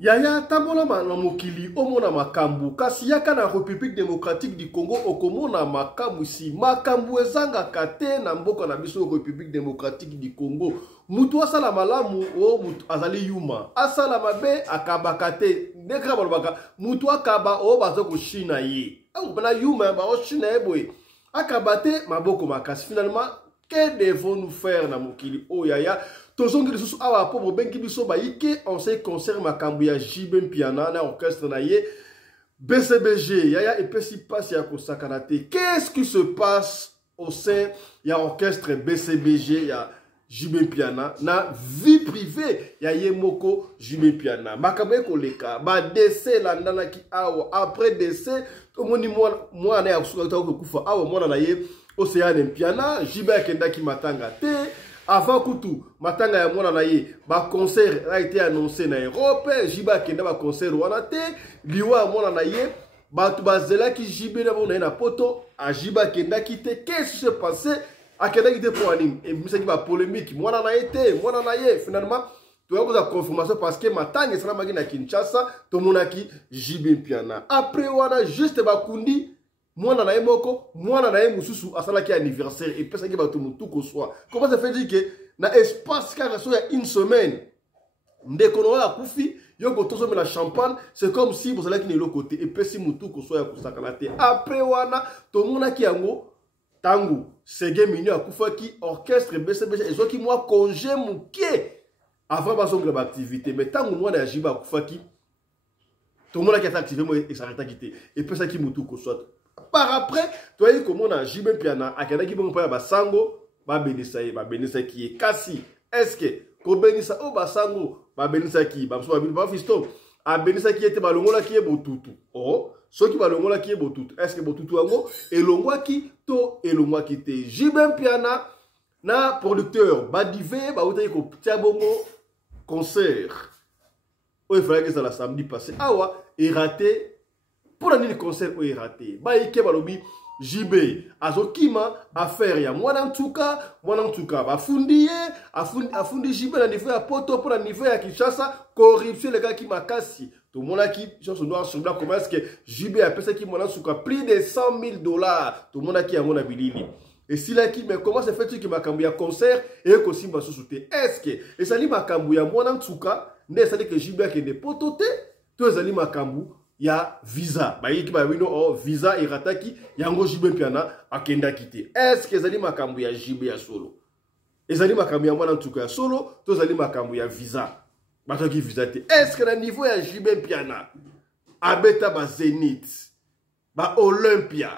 Yaya tambola na mokili omona makambu kasi yaka na République démocratique du Congo okomona makambu si makambu ezanga kate na mboka na biso République démocratique du Congo mutu asala malamu o mutu azali yuma asala mabe akaba kate ndeka balobaka mutu akaba o bazo ko shina ye bana yuma ba o shina eboy akaba te maboko makasi finalement que devons-nous faire na mokili o yaya tozongi lisusu awa po bobengi biso bayike conseil concert makambu ya JB Mpiana na orchestre na ye BCBG yaya epesi pasi ya kosakana te. Qu'est-ce qui se passe au sein ya orchestre BCBG ya JB Mpiana na vie privée ya ye moko JB Mpiana makambu ekoleka ba décès landana ki awa après décès tomoni mwana ya kusuka kufa awa mwana na ye Océane Mpiana JB akendaki matanga te. Avant Koutou, matanga ya mwana na ye, ba concert a été annoncé na Europe, Jiba kenda ba concert wana te, liwa mwana na ye, ba tubazela ki Jibe na bona na poto, a Jiba kenda kite, qu'est-ce qui s'est passé? A kenda kite pour anim, et misa ki ba polémique, mwana na ye, finalement, tu as la confirmation parce que matanga sana magi na Kinshasa, to monaki Jibe Mpiana. Après wana juste ba kundi mwana na ye moko, mwana na ye mususu asalaki anniversaire et pesa ki ba tumutu ko soir. Comment ça fait dire que na espace car so ya une semaine ndeko no ya kufi yoko tozo me la champagne, c'est comme si vous allez ki le côté et pesi mutu ko soir ya kusakala te. Après wana to mona ki yango tangu sege minyo ya kufa ki orchestre BCBG ezo ki moi congé muke avant ba songa ba activité mais tangu mwana ya jiba kufa ki to mona ki ata activé mo et s'arrêta quitter et pesa ki mutu ko soir. Par après, tu vois comment on a JB Mpiana, à qui bon pas basango, ba benisa qui est kasi. Est-ce que ko benisa o basango, ba benisa qui, ba so ba fisto, a benisa qui était balongola qui est botutu. Oh, ceux qui balongola qui est botutu. Est-ce que botutu ango elongwa qui to elongwa qui te JB Mpiana na producteur ba divé ba otayi ko tiabongo concert. O il fallait que ça la samedi passé. Awa est raté. Pour l'année concert où il est raté, bah il balobi JB azokima affaire ya mwana ntuka ba fundiye afundi JB na niveau ya poto pour la niveau ya Kinshasa corruption les gars qui makasi tout le monde qui sur son noir sur blanc comment est-ce que JB a payé qui mwana ntuka plus de $100,000 tout le monde qui a mon abilité et si là qui mais comment ça fait que makambu ya concert et que simba sous-souté est-ce que et ça li makambu ya mwana ntuka ne ça dit que JB a que des pototé tous les makambu ya visa bayiki ba wino o visa irataki yango JB Mpiana akenda kite. Est-ce que ezali makambu ya JB ya solo ezali makambu ya mwana ntuka ya solo to ezali makambu ya visa batoki visa te? Est-ce que na niveau ya JB Mpiana abeta ba Zénith ba Olympia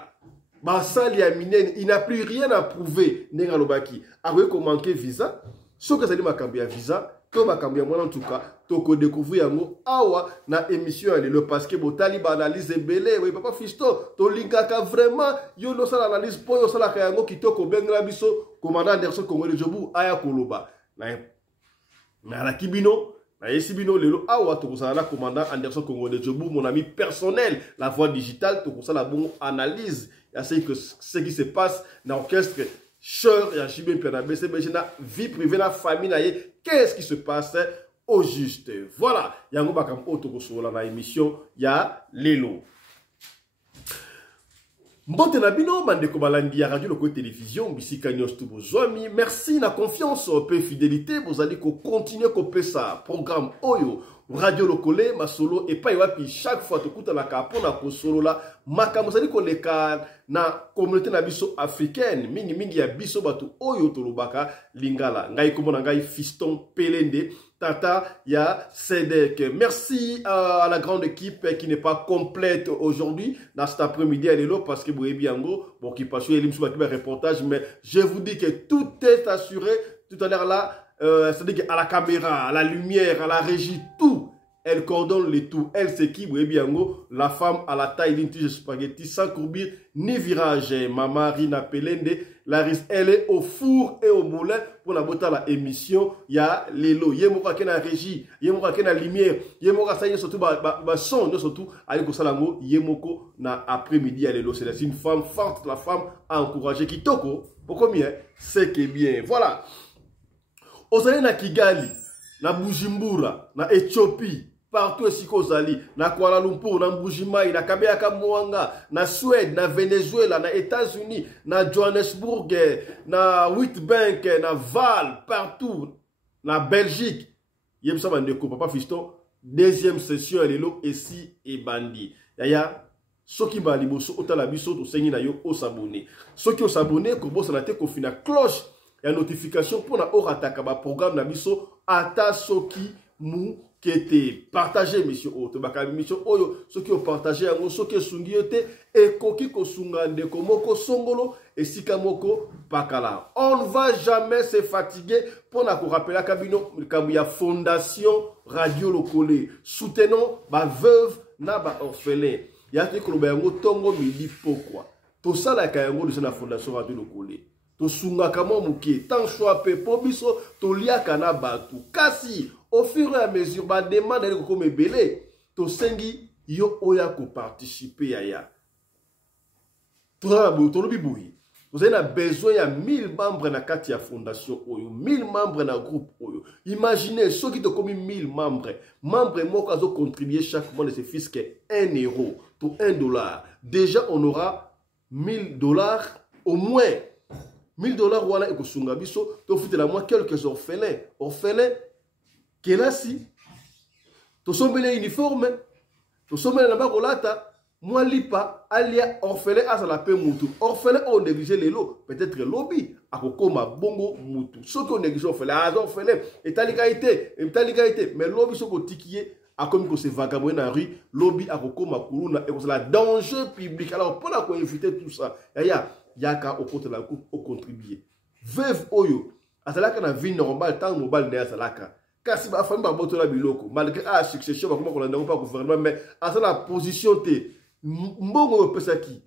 ba sali ya minene il n'a plus rien à prouver nenga lobaki awe ko manquer visa so que ezali makambu ya visa to makambu ya mwana ntuka toko découvrir yango awa na émission ya lelo parce que botali ba analyse belé oui papa fisto to linkaka vraiment yo no sala analyse po yo sala yango kitoko bengla biso commandant Anderson Congo de Jobu aya koloba na la kibino na yesibino lelo awa to sala commandant Anderson Congo de Jobu mon ami personnel la voix digitale to sala bon analyse ya ce qui se passe dans orchestre Cheur ya JB Mpiana BCBG na vie privée na famille na ye. Qu'est-ce qui se passe au juste? Voilà, yango bakam otoko sola na émission ya lelo. Mbote na bino bandeko balandi ya radio loko télévision bisika nyos tu bozwami. Merci na confiance pe fidélité bozali ko continuer ko pesa programme oyo radio lokole masolo et pa wapi chaque fois to kuta na kapona ko solo la makambo zali ko leka na communauté na biso africaine mingi ya biso batu oyo to lobaka lingala ngai komona ngai Fiston Pelende tata ya Sedek. Merci à la grande équipe qui n'est pas complète aujourd'hui dans cet après-midi à l'élo parce que boyebi yango bon qui passe elim sur ba reportage mais je vous dis que tout est assuré tout à l'heure là. C'est-à-dire à la caméra, à la lumière, à la régie, tout. Elle coordonne le tout. Elle s'équipe, la femme à la taille d'une tige spaghetti sans courbure ni virage. Maman Rina Pelende, Laris, elle est au four et au moulin pour la beauté à la émission. Il y a Lelo, il y a la régie, il y a la lumière, il y a surtout son, surtout avec Salango, il y a après-midi à Lelo. C'est une femme forte, la femme à encourager. Kitoko, pour combien? C'est que bien. Voilà. Ozali na Kigali, na Bujumbura, na Éthiopie, partout esika ozali na Kuala Lumpur, na Mbujimayi, na Kabeaka Mwanga, na Suède, na Venezuela, na États-Unis, na Johannesburg, na Witbank, na Val, partout, na Belgique. Yemsa bandeko papa fiston, deuxième session elelo esi et bandi. Yaya soki ba liboso otala biso to sengi na yo o s'abonner. Soki o s'abonner ko bosa na te ko fina cloche ya notification pour na orataka ba programme na biso ata soki mu kete partager mission auto baka mission oyo soki o partager yango soki sungi yote e koki ko sunga ndeko moko songolo esika moko pakala. On ne va jamais se fatiguer pour na ko rappeler kabino kambu ya fondation Radio Lokole soutenons ba veuve na ba orphelin yaki ko ba yango tongo midi pokwa to sala ka yango de na fondation Radio Lokole to sunga kamo muke tant soit pe pobiso to liaka na batu kasi au fur et à mesure ba demande ko comme belé to sengi yo oya ko participer ya to lobi boui. Vous avez besoin de 1000 membres dans la fondation Oyo, 1000 membres dans le groupe Oyo. Imaginez ceux qui ont commis 1000 membres. Membres ont contribué chaque mois de ces fils que 1 euro pour 1 dollar. Déjà, on aura 1000 dollars au moins. 1000 dollars, voilà, et que Sungabiso, tu fais de la moi quelques orphelins. Orphelins, qui est là, si. Tu sommes les uniformes, tu sommes les nabakolata. Moi, lipa, alia, orphelin, à la paix moutou. Orphelin, on néglige les lots. Peut-être lobby, à kokoma, bongo, moutou. Ceux qui ont négligé orphelin, orphelin, et t'as l'égalité, mais lobby, ceux qui ont tiqué, à comme que c'est vagabond dans la rue, lobby, à kokoma, koulouna, et que c'est la danger public. Alors, pour la quoi éviter tout ça, yaka, au côté de la coupe, au contribuer. Veuve Oyo, à cela qu'on a vie normale, tant mobile, n'est-ce pas? Kasi ba fami ba boto la biloko, malgré la succession, comment qu'on n'a pas gouvernement, mais à la position, mbongo pesa ki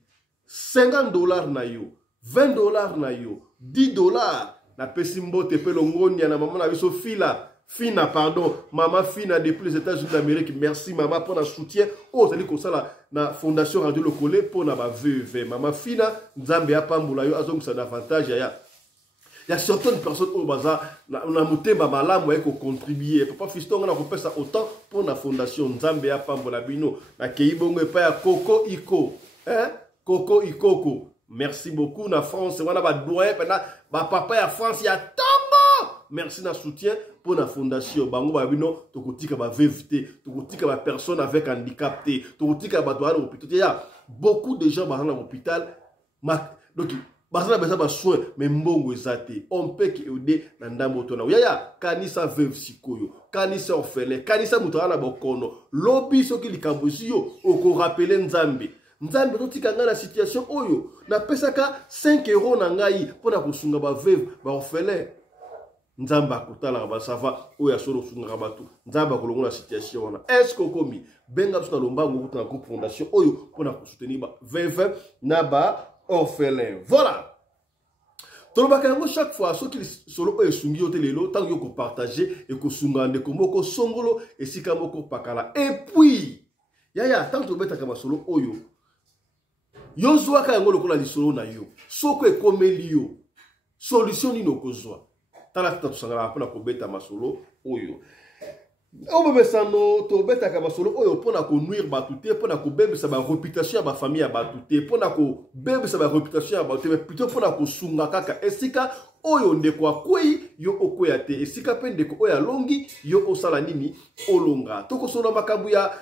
50 dollars na yo 20 dollars na yo 10 dollars na pesi mbote pe longonia na maman na biso fina pardon maman fina depuis les États-Unis d'Amérique. Merci maman pour le soutien oh zali ko sala na fondation Radio Lokole pour na ba veuve maman fina nzambe ya pambula yo azongi sa avantage ya. Il y a certaines personnes au bazar, on a monté ma malamu et qu'on contribue. Papa Fiston, on a fait ça autant pour la fondation Nzambia Pambolabino. La Keibongo et pas Coco Iko. Hein? Coco Ikoko. Merci beaucoup. Na France, on a pas doué. Ma papa à France, il y a tombo. Merci na soutien pour la fondation. Bango Babino, Tokotika va vérité. Tokotika va personne avec handicap. Tokotika va doigt à l'hôpital. Il y a beaucoup de gens dans l'hôpital. Donc, basala besa ba soin mais mbongo ezate on peut que aider na ndambo tona yaya kanisa veuve sikoyo kanisa orphelin kanisa muto ala bokono lobi soki likambosi yo oko rappeler nzambe to tikanga na situation oyo na pesaka 5 euros na ngai pona kosunga ba veuve ba orphelin nzamba akotala ba sava oyo asolo sunga batu nzamba kolongola situation wana est-ce que komi benga tuna lombango kutana ko fondation oyo pona ko soutenir ba veuve na ba orphelin. Voilà. Tolobaka chaque fois ceux qui solo e sungi otelelo tant que partager et que sungande komoko songolo et sikamoko pakala. Et puis yaya tant que beta kama solo oyo. Yo zwa ka yango lokola li solo na yo. Soko e komeli yo. Solution ni nokozwa. Tala tata tusangala pona ko beta masolo oyo. On me sano to beta ka masolo oyo pona ko nuire batute pona ko bebe sa ba réputation ya ba famille ya batute pona ko bebe sa ba réputation ya batute mais plutôt pona ko sunga kaka esika oyo ndeko akwei yo okoya te esika pe ndeko oya longi yo osala nini olonga toko sona makambu ya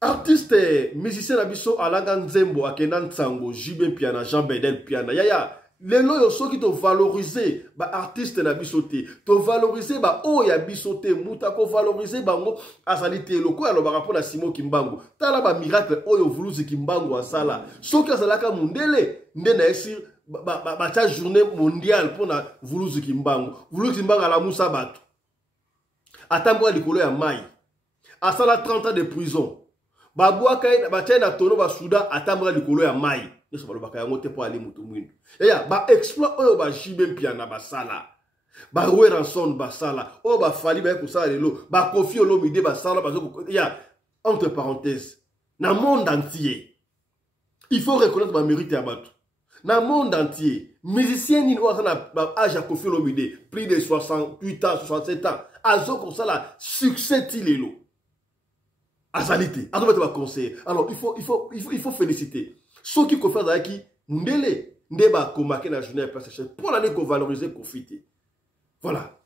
artiste musicien na biso alanga nzembo akena nsango Jibe Piana Jean Bedel Piana yaya lelo yo soki to valoriser ba artiste na bisote to valoriser ba oya bisote muta ko valoriser bango azali te loko ya lobaka pona Simon Kimbangu tala ba miracle oyo vuluzi Kimbangu asala soki azalaka mundele ndena esi ba ta journée mondiale pona vuluzi Kimbangu ala musa batu atambwa likolo ya mai asala 30 ans de prison babwa kai ba tena tono ba suda atambwa likolo ya mai. Yeso balobaka yango te po ali mutu mwindu. Eya ba exploit oyo ba Jibe Piana basala. Ba Roe Ranson basala. O ba Fali ba kusala lelo. Ba Kofi Olomide basala bazoko. Ya entre parenthèses. Na monde entier. Il faut reconnaître ma mérite à batu. Na monde entier. Musicien ni wa na âge à Kofi Olomide plus de 68 ans, 67 ans. Azoko sala succès ti lelo. Azalité, azomete ba conseiller. Alors il faut féliciter ceux qui confèrent dans qui mundele ndeba komake na journée PlayStation pour l'année qu'on valoriser profiter. Voilà.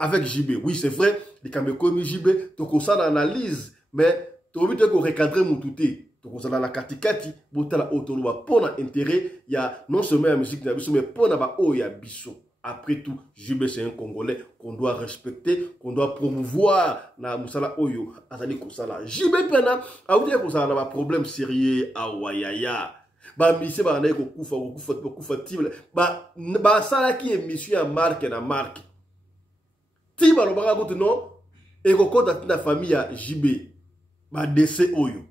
Avec JB, oui c'est vrai, les Kameko JB, to ko ça analyse, mais to obite ko recadrer mututé. Donc, on a la katikati, botala autonoba pour l'intérêt, il y a non seulement la musique, mais pour la oh, il y a biso. Après tout, JB c'est un Congolais qu'on doit respecter, qu'on doit promouvoir na musala oyo, azali kosala. JB pena, a vous dire que ça a un problème sérieux à Wayaya. Ba mise ba na ko kufa tible, ba sala qui est mission à marque na marque. Ti ba lo ba ko non, et ko ko na famille à JB. Ba décès oyo.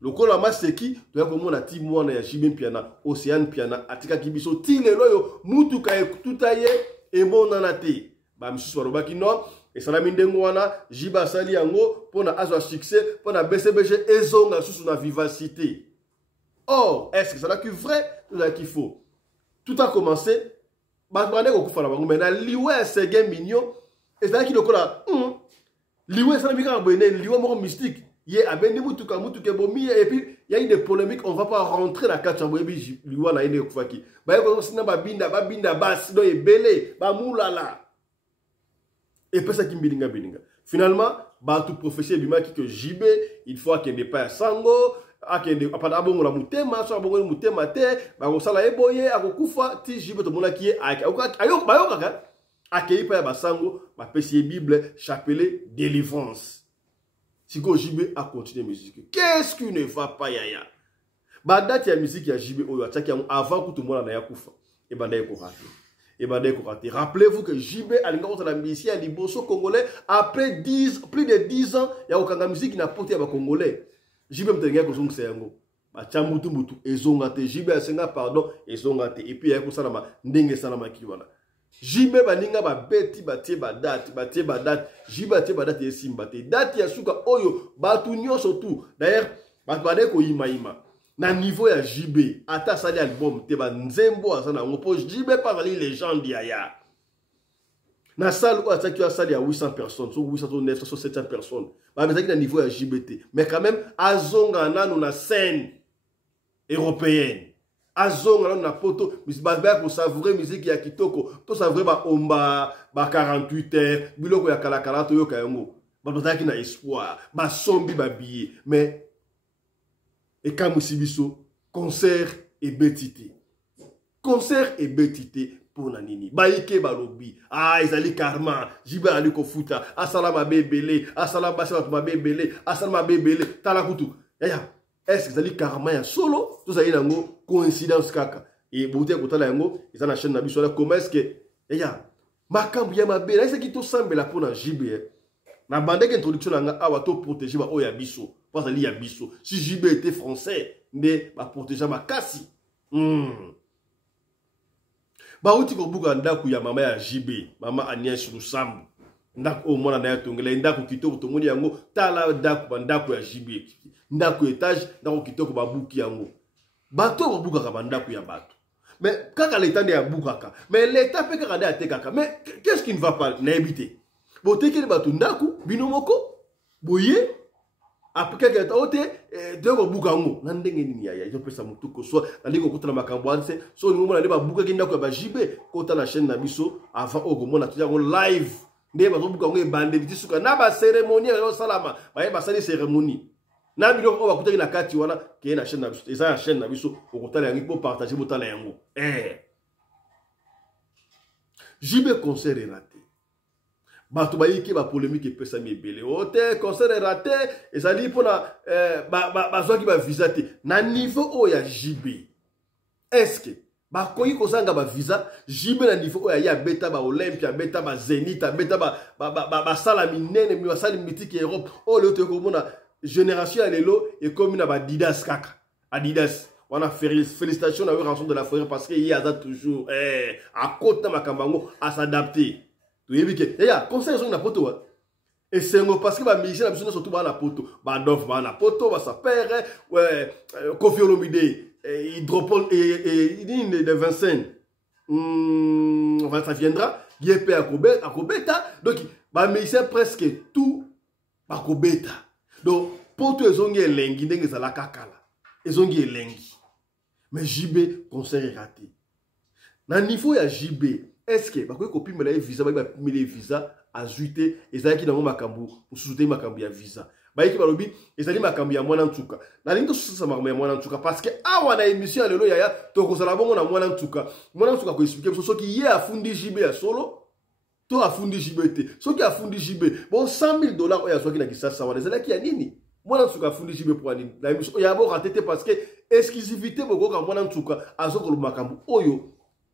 Le col ma c'est qui doit comme on a ti moi na JB piana Océane piana atika kibiso ti le loyo mutuka ekututaye e mona na te ba misusu barobaki no et salami ndengo wana jiba sali yango pona azwa succès pona BCBG ezonga susu na vivacité. Or est-ce que c'est là que vrai ou là qu'il faut tout a commencé ba bande ko kufa na bango mais na liwe sege mignon et c'est là qui le cola liwe salami ka boné liwe mo mystique. Il y a bomi et puis il y a eu des polémiques, on ne va pas rentrer dans la carte chamboyebi liwa na ine kufaki. Ba ko sina ba binda bas do e belé ba moulala. Et puis ça qui bilinga. Finalement, ba tout professeur bima qui que JB, il faut qu'il ne pas sango, akende apada bongo la mutema, so bongo mutema te, ba ko sala eboye akokufa ti JB to mona ki ayo kaka akei pa ba sango, ba pesi Bible, chapelet délivrance. Si go JB a continué la musique, qu'est-ce qui ne va pas yaya? Bah date ya musique ya JB oyo ataki avant que tout le monde na yakufa. Et bah d'ailleurs raté. Rappelez-vous que JB a l'ingonte la musique à Liboso congolais après plus de 10 ans ya okanga musique na porté ba congolais. JB mtenga ko zonga yango. Ba chamutu mutu ezongate JB asenga pardon ezongate et puis ya ko sala ma ndenge sala makiwana. JB baninga ba beti batie ba date JB batie ba date esimba te date ya suka oyo batu nyonso tout d'ailleurs batu bade ko ima na niveau ya JB ata sali album te ba nzembo asana ngo po JB parali légende ya na salle où ataki ya salle ya 800 personnes so 800 900 700 personnes ba mezaki na niveau ya JB te mais quand même azonga nanu na scène européenne. Azonga na poto misbazba ko savourer musique ya kitoko to savourer ba omba ba 48 heures biloko ya kala to yoka yango ba tozaki na espoir ba sombi ba billet mais et comme sibiso concert et betité pour nanini ba ike ba lobi ezali karma jiba ali ko futa asalama bebele asalama ba bebele asalama bebele tala kutu ya est-ce que zali karma ya solo tout ça yango coïncidence kaka et boute kotala yango ils na chaîne na biso là comment est-ce que ya makambu ya mabe là c'est qui to sambela pona JB na bande que introduction nga awa to protéger ba oya biso parce ali ya biso si JB était français mais ba protéger makasi ba uti ko buka ndaku ya mama ya JB mama Agnès Lusambu ndaku o mona na ya tongela ndaku kitoko tomoni yango tala ndaku ya JB ndaku étage ndaku kitoko babuki yango bato babuka ka bandaku ya bato mais kaka l'état ne ya bukaka mais l'état peut kaka de atekaka mais qu'est-ce qui ne va pas n'habiter botekeli bato ndaku binomoko boye après quelques temps ote de babuka ngo na ndenge nini ya yo pesa mutuko so ndiko kutana makambo anse so ni mona ba buka kindaku ya ba JB kota na chaîne na biso avant okomona tuya ngo live nde ba buka ngo ebande bitisuka na ba cérémonie ya salama ba sali cérémonie na biloko ko bakutaki na kati wana ke na chaîne na biso eza na chaîne na biso okotala yango po partager botala yango JB concert est raté bato bayiki ba polémique epesa mi ebele ote concert est raté ezali pona bazwaki ba visa te na niveau oyo ya JB est-ce que bakoki kozanga ba visa JB na niveau oyo ya beta ba Olympia beta ba Zénith beta ba sala minene mi basali mythique Europe o le to komona génération à l'élo et comme une Adidas kaka. Adidas. On a félicitations à la rançon de la forêt parce qu'il y a toujours à côté de Makambango à s'adapter. Tu vois que il y a conseil sur la poto. Et c'est parce que les musiciens ont surtout dans la poto. Badof dans la poto, va sa père, Kofi Olomide, Hydropole et de Vincennes. Ça viendra. Yepé à Kobeta. Donc, les musiciens presque tout à Kobeta. Donc, poto ezongi elengi ndenge ezalaka kala ezongi elengi mais JB concert est raté na niveau ya JB est-ce que bakoki kopimela ye visa bapimela ye visa azuite ezalaki nango makambo mosusu te makambo ya visa bayiki balobi ezali makambo ya mwana ntuka nalingi tososisa makambo ya mwana ntuka parce que awa na émission ya lelo yaya tokozala bongo na mwana ntuka koexplike biso soki ye afundi JB ya solo to afundi JB te soki afundi JB bon $100,000 oyo azwaki na Kisasa wana ezalaki ya nini mwana ntuka afundi JB po nini na émission ya bo raté te parce que exclusivité bokoka mwana ntuka azokolo makambo oyo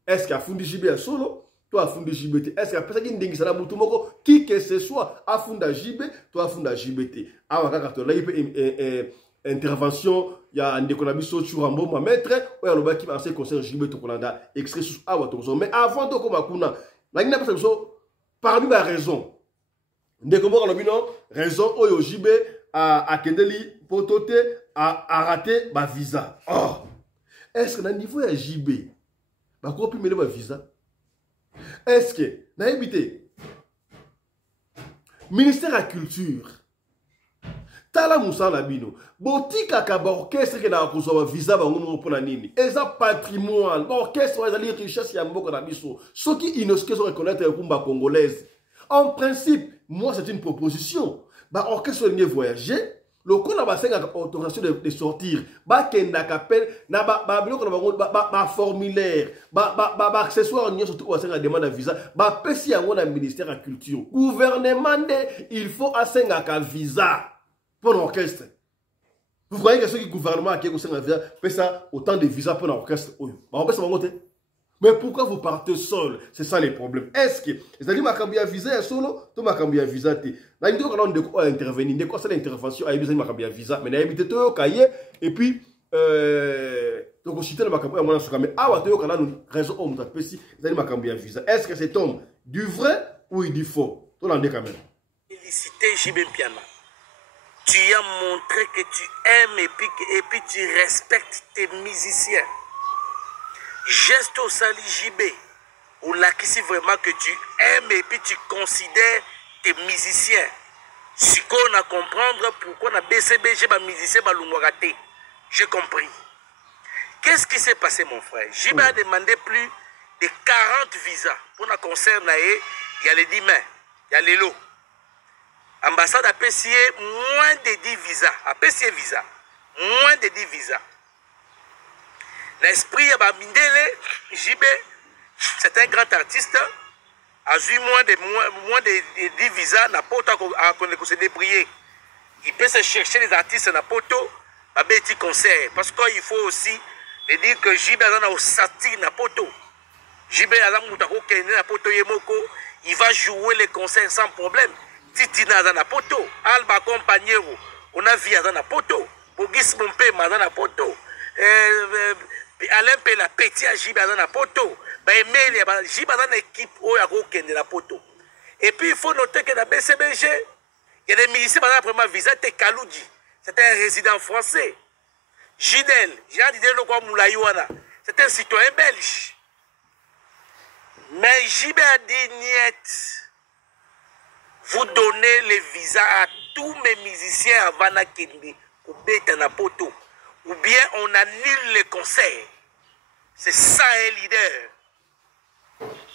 est-ce que afundi JB ya solo to afundi JB te est-ce que apesaki ndengisa na mutu moko qui que ce soit afunda JB to afunda JB te awa kaka tolai pe intervention ya ndeko na biso Churambo ma maître oyo alobaki ba ancien concert JB to kolanda extrait sous awa to mais avant to koma kuna na ngina pesa biso parmi ba raison ndeko moko alobi non raison oyo JB a kendeli potote a raté ba visa oh est-ce que na niveau ya JB ba kopi mele ba visa est-ce que na habité ministère de la culture tala musala bino botika ka ba orchestre ke na kozwa visa bango mo pona nini eza patrimoine ba orchestre ezali richesse ya mboka na biso soki UNESCO so reconnaître ya kumba congolaise en principe moi c'est une proposition ba orchestre ni voyager loko na basenga autorisation de sortir ba kenda kapel na ba biloko na ba formulaire ba accessoire nyo surtout basenga demande visa ba pesi yango na ministère de la culture gouvernement il faut asenga ka visa pour l'orchestre. Vous croyez que ceux qui gouvernement qui ont visa pesa autant de visa pour l'orchestre mais pourquoi vous partez seul? C'est ça les problèmes. Est-ce que c'est-à-dire makambi ya visa ya solo to makambi ya visa te na ndeko kana ndeko intervenir ndeko ça l'intervention a besoin makambi ya visa mais na habité to kaye et puis donc citer le makambi ya mwana suka mais awa to kana raison homme ta pesi c'est makambi ya visa. Est-ce que cet homme du vrai ou il dit faux? To l'ande quand même. Féliciter JB Piana. Tu as montré que tu aimes et puis tu respectes tes musiciens. Geste au sali JB, ou là qui c'est vraiment que tu aimes et puis tu considères tes musiciens. Si on a comprendre pourquoi on a BCBG, les musiciens, raté. J'ai compris. Qu'est-ce qui s'est passé, mon frère? JB a demandé plus de 40 visas pour un concert. Il y a les 10 mains, il y a les lots. Ambassade a payé moins de 10 visas. A payé visa. Moins de 10 visas. L'esprit de Mindele, JB, c'est un grand artiste. A eu moins de 10 visas, n'a pas autant qu'on se débrouiller. Il peut se chercher les artistes n'a pas autant, à petit concert. Parce qu'il faut aussi dire que JB a un satire n'a pas autant. JB a un n'a pas autant, il va jouer les concerts sans problème. Titina na poto, Alba Compagnero, on a vu à poto, Bogis Mompe Madana poto, Alain Pela Petit à Jiba na poto, Baemeli Jiba dans l'équipe au Yaroken de la poto. Et puis il faut noter que dans BCBG, il y a des musiciens pendant la première visite de Kaloudji, c'était un résident français. Gidel, Jean Didel Lokwa Moulaïwana, c'est un citoyen belge. Mais Jiba a dit niet. Vous donnez les visas à tous mes musiciens avant la Kendi, ou bien on annule les concerts. C'est ça un leader.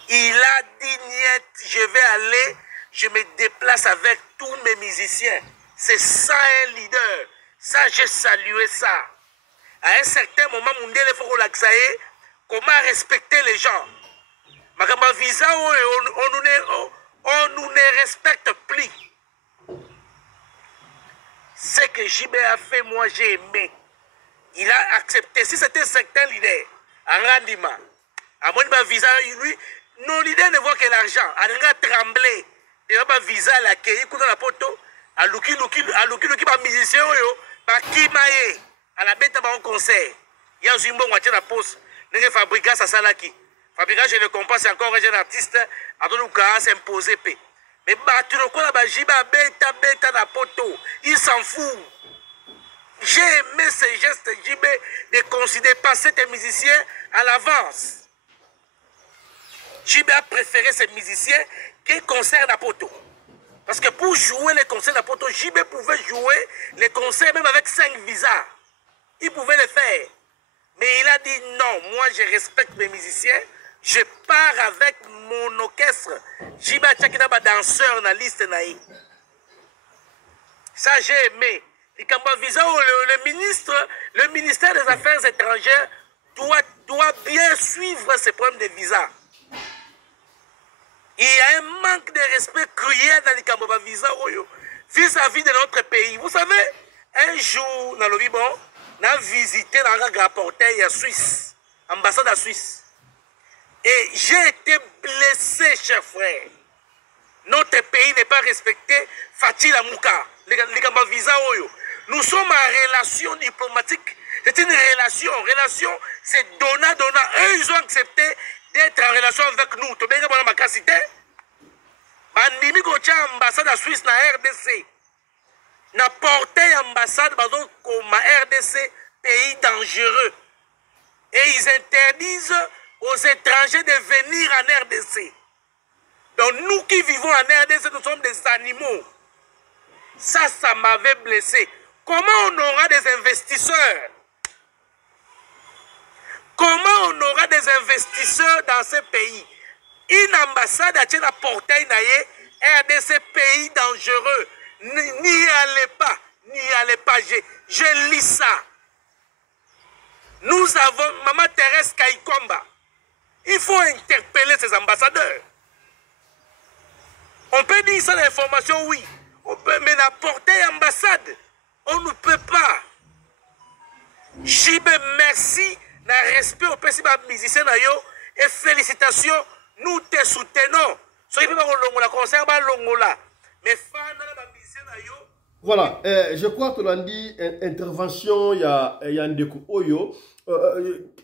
Il a dit niet, je vais aller, je me déplace avec tous mes musiciens. C'est ça un leader. Ça, j'ai salué ça. À un certain moment, il faut relaxer. Comment respecter les gens? Ma visa, on nous ne respecte plus. Ce que JB a fait, moi j'ai aimé. Il a accepté. Si c'était un certain leader, en Randima, à mon visa, lui, nos leaders ne voient que l'argent. À un tremblé. Il va visa à l'accueil, il la poto, à Luki, par musicien, par Kimae, à la bête en concert. Il y a un bon moitié de la pause. Il y a Fabrica Salaki. Fabrica, je le comprends, c'est encore un jeune artiste. À s'imposer. Mais tu ne connais pas Jiba bêta na poto. Il s'en fout. J'ai aimé ce geste JB de considérer passer tes musiciens à l'avance. JB a préféré ces musiciens qui concernent la poto. Parce que pour jouer les concerts de Poto, JB pouvait jouer les concerts même avec 5 visas. Il pouvait le faire. Mais il a dit non, moi je respecte mes musiciens. Je pars avec mon orchestre. JB Tchakina ba danseur na liste naï. Ça j'ai aimé. Le ministère des Affaires étrangères doit bien suivre ces problèmes de visa. Il y a un manque de respect cruel dans les Kambaba visa vis-à-vis de notre pays. Vous savez, un jour, dans le Liban, on a visité dans le rapporteur à Suisse, ambassade à Suisse. Et j'ai été blessé, chers frères. Notre pays n'est pas respecté. Fatih Lamouka, les Kambaba visa. Nous sommes en relation diplomatique. C'est une relation. Relation, c'est donnant-donnant. Eux, ils ont accepté d'être en relation avec nous. Tu as ma capacité. Bandimi Gocha, ambassade à Suisse, na RDC. Na porté ambassade, comme RDC, pays dangereux. Et ils interdisent aux étrangers de venir en RDC. Donc nous qui vivons en RDC, nous sommes des animaux. Ça m'avait blessé. Comment on aura des investisseurs? Comment on aura des investisseurs dans ce pays? Une ambassade a-t-il un portail naïe, RDC, pays dangereux. N'y allez pas, n'y allez pas. Je lis ça. Nous avons Maman Thérèse Kaikomba. Il faut interpeller ces ambassadeurs. On peut dire ça l'information, oui. On peut, mais la portail ambassade, on ne peut pas. JB, merci. Na respect au principe musicien et félicitations, nous te soutenons. Voilà, je crois que l'on dit intervention, il y a un découp Oyo.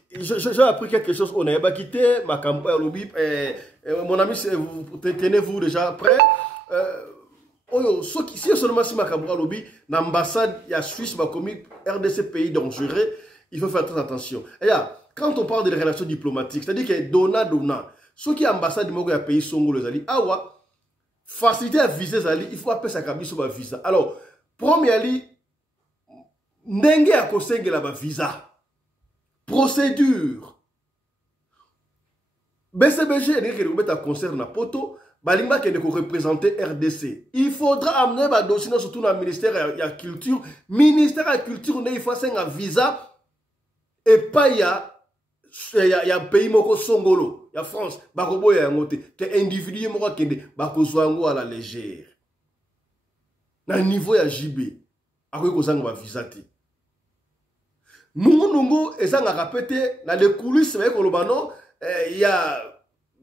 J'ai appris quelque chose, on a quitté ma campagne, mon ami, tenez-vous déjà prêt. Oyo, si seulement si ma campagne, l'ambassade, il y a Suisse, ma commis, RDC, pays dangereux. Il faut faire très attention. Et là, quand on parle de relations diplomatiques, c'est-à-dire que donna, ceux qui sont ambassade du pays sont les alliés. Awa, faciliter à viser les alliés, il faut appeler ça comme sur visa. Alors, premièrement, n'engue à cause la visa. Procédure. BCBG, n'est-ce que vous concert na poto, balimba qui est représenter RDC. Il faudra amener un dossier surtout dans le ministère de la Culture. Ministère de la Culture, il faut un visa. Et pas il y a un pays moko songolo, il y a France, bakobo ya ngote, que individu moko kende bakozwango à la légère. Na niveau ya JB, akoy kozanga ba visa te. Nungu ezanga rapete na les coulisses avec kolobano, il y a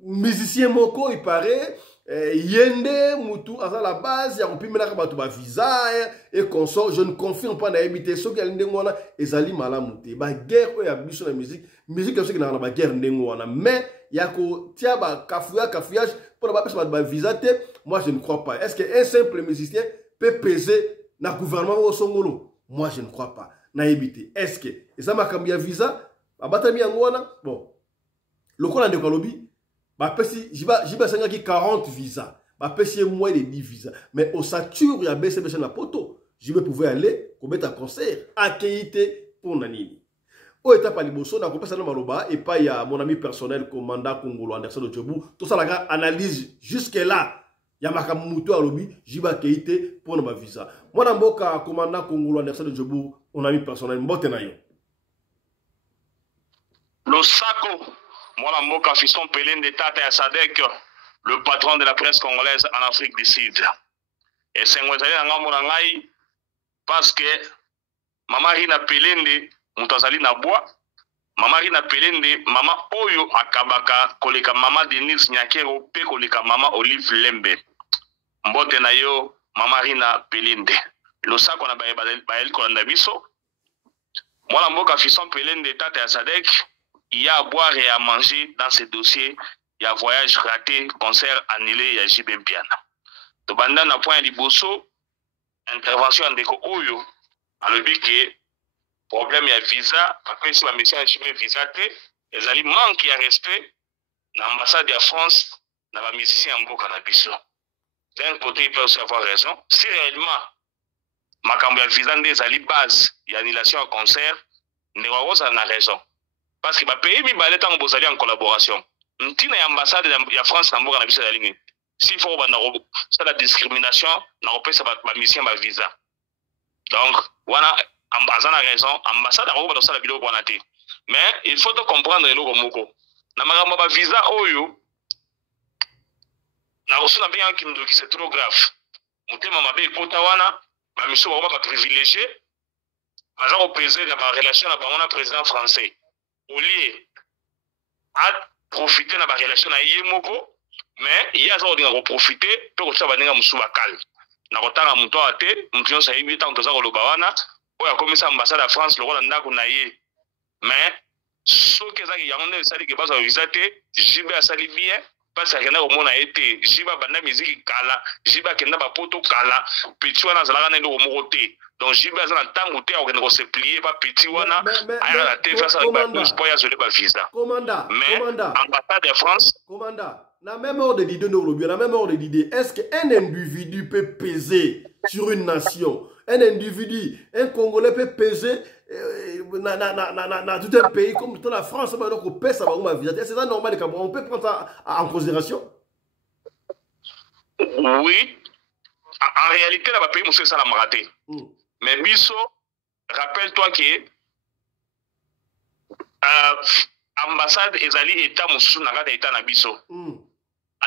musicien moko il paraît Yende Moutou à la base, il y a un peu de visa et consort. Je ne confirme pas d'habiter ce qui est l'indéngwana et Zali Malamouté. La guerre, il y a plus de musique. Musique, il y a une guerre n'indéngwana. Mais il y a un cafouillage pour la visa. Moi, je ne crois pas. Est-ce qu'un simple musicien peut peser dans le gouvernement au Songolo? Moi, je ne crois pas. Naïbité. Est-ce que ça m'a cambié visa? Bon. Le coup, on a des colobies. J'ai 40 visas. J'ai moins de 10 visas. Mais au Satur, il y a BCB na poto. Je pouvais aller pour mettre un concert. Accueillir pour Nanini. Au état pas liboso, na kopesa na maloba et pas il y a mon ami personnel commandant Congolo Anderson de Djobou. Tout ça la analyse jusque là. Il y a Makamuto à lobby, jiba accueillir pour ma visa. Moi na mboka commandant Congolo Anderson de Djobou, mon ami personnel mbote na yo. Le Sako moi, la Mboka Fisson Pelin de Tata et Sadek, le patron de la presse congolaise en Afrique du Sud. Et c'est moi qui parce que Maman Rina Pelende, Moutazali na bois, Maman Rina Pelende, Maman Oyo Akabaka, Koleka Maman Denis Nyakero, Pe Koleka Maman Olive Lembe. Mbote na yo, Maman Rina Pelende. Le sac qu'on a baïl Kolandabiso. Moi, la Mboka Fisson Pelin de Tata et Sadek. Il y a à boire et à manger dans ce dossier. Il y a voyage raté, concert annulé, il y a JB Mpiana. Donc, pendant un point de bosso, intervention en déco Oyo, à le but que problème il y a visa, après si la mission a JB visa, les alliés manquent de respect dans l'ambassade de France, dans la musicien en Boka Nabiso. d'un côté il peut aussi avoir raison. Si réellement makambo ya visa nde ezali base ya annulation ya concert ndeko akozala na raison parce que bapays mibale ntango bozali en collaboration ntina ya ambassade ya France na mboka na biso ezali nini s'il faut banda kosala discrimination na kopesa bamisien bavisa donc wana aza na raison ambassade akoki banda kosala biloko wana te mais il faut to comprendre eloko moko na makambo ya bavisa oyo na kosuna mpenga kindoki c'est trop grave motema mabe ekota wana bamiso bango baprivilégié baza kopese na barelation na bango na président français au lieu aprofite na barelation na ye moko mais ye aza kolinga koprofite mpe kotia baninga mosusu bakale na kotanga moto awa te moto nyonso ayebi ntango toza koloba wana oyo akomisa ambassade ya France lokola ndako na ye mais soki ezaki yango nde esaliki bazwa visa te jibe asali bien pasi akenda komona ye te jibe abanda miziki kala jibe akenda bapoto kala peti wana azalaka na eloko moko te donc jibe aza na ntango te akokende koseplie bapeti wana ayaka te mpo ye azwele bavisa mais ambassade ya France la même ordre d'idée, la même ordre d'idée, est-ce qu'un individu peut peser sur une nation? Un individu, un Congolais peut peser dans tout un pays comme la France, on peut ça, c'est ça normal, on peut prendre ça en considération? Oui, en réalité, là, le pays, monsieur, ça l'a raté. Mais Bisso, rappelle-toi que ambassade ezali état mususu na kata état na biso.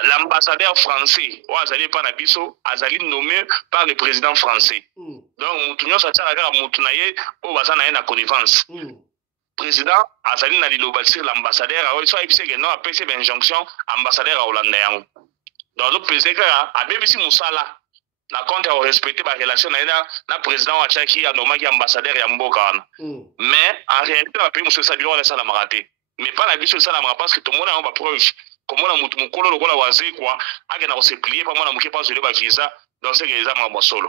L'ambassadeur français ou azali pa na biso azali nommé par le président français. Donc mutu nyonso atsala kaka mutu na ye o baza na ye na connivence. Président azali na liloba sur l'ambassadeur o so ayebisi ke non apesi ba injonction ambassadeur a Hollande yango. Donc le président abebisi musala na compte à respecter la relation na président wa Tchaki a nommé ambassadeur ya mboka wana. Mais en réalité la pays monsieur Sabiro la sala maraté. Mais pas la biso sala maraté parce que tout le monde a une preuve. Comment on a mutu mukolo lokola waze quoi agena ko se plier pas mona muke pas sur le visa donc c'est que les amants solo.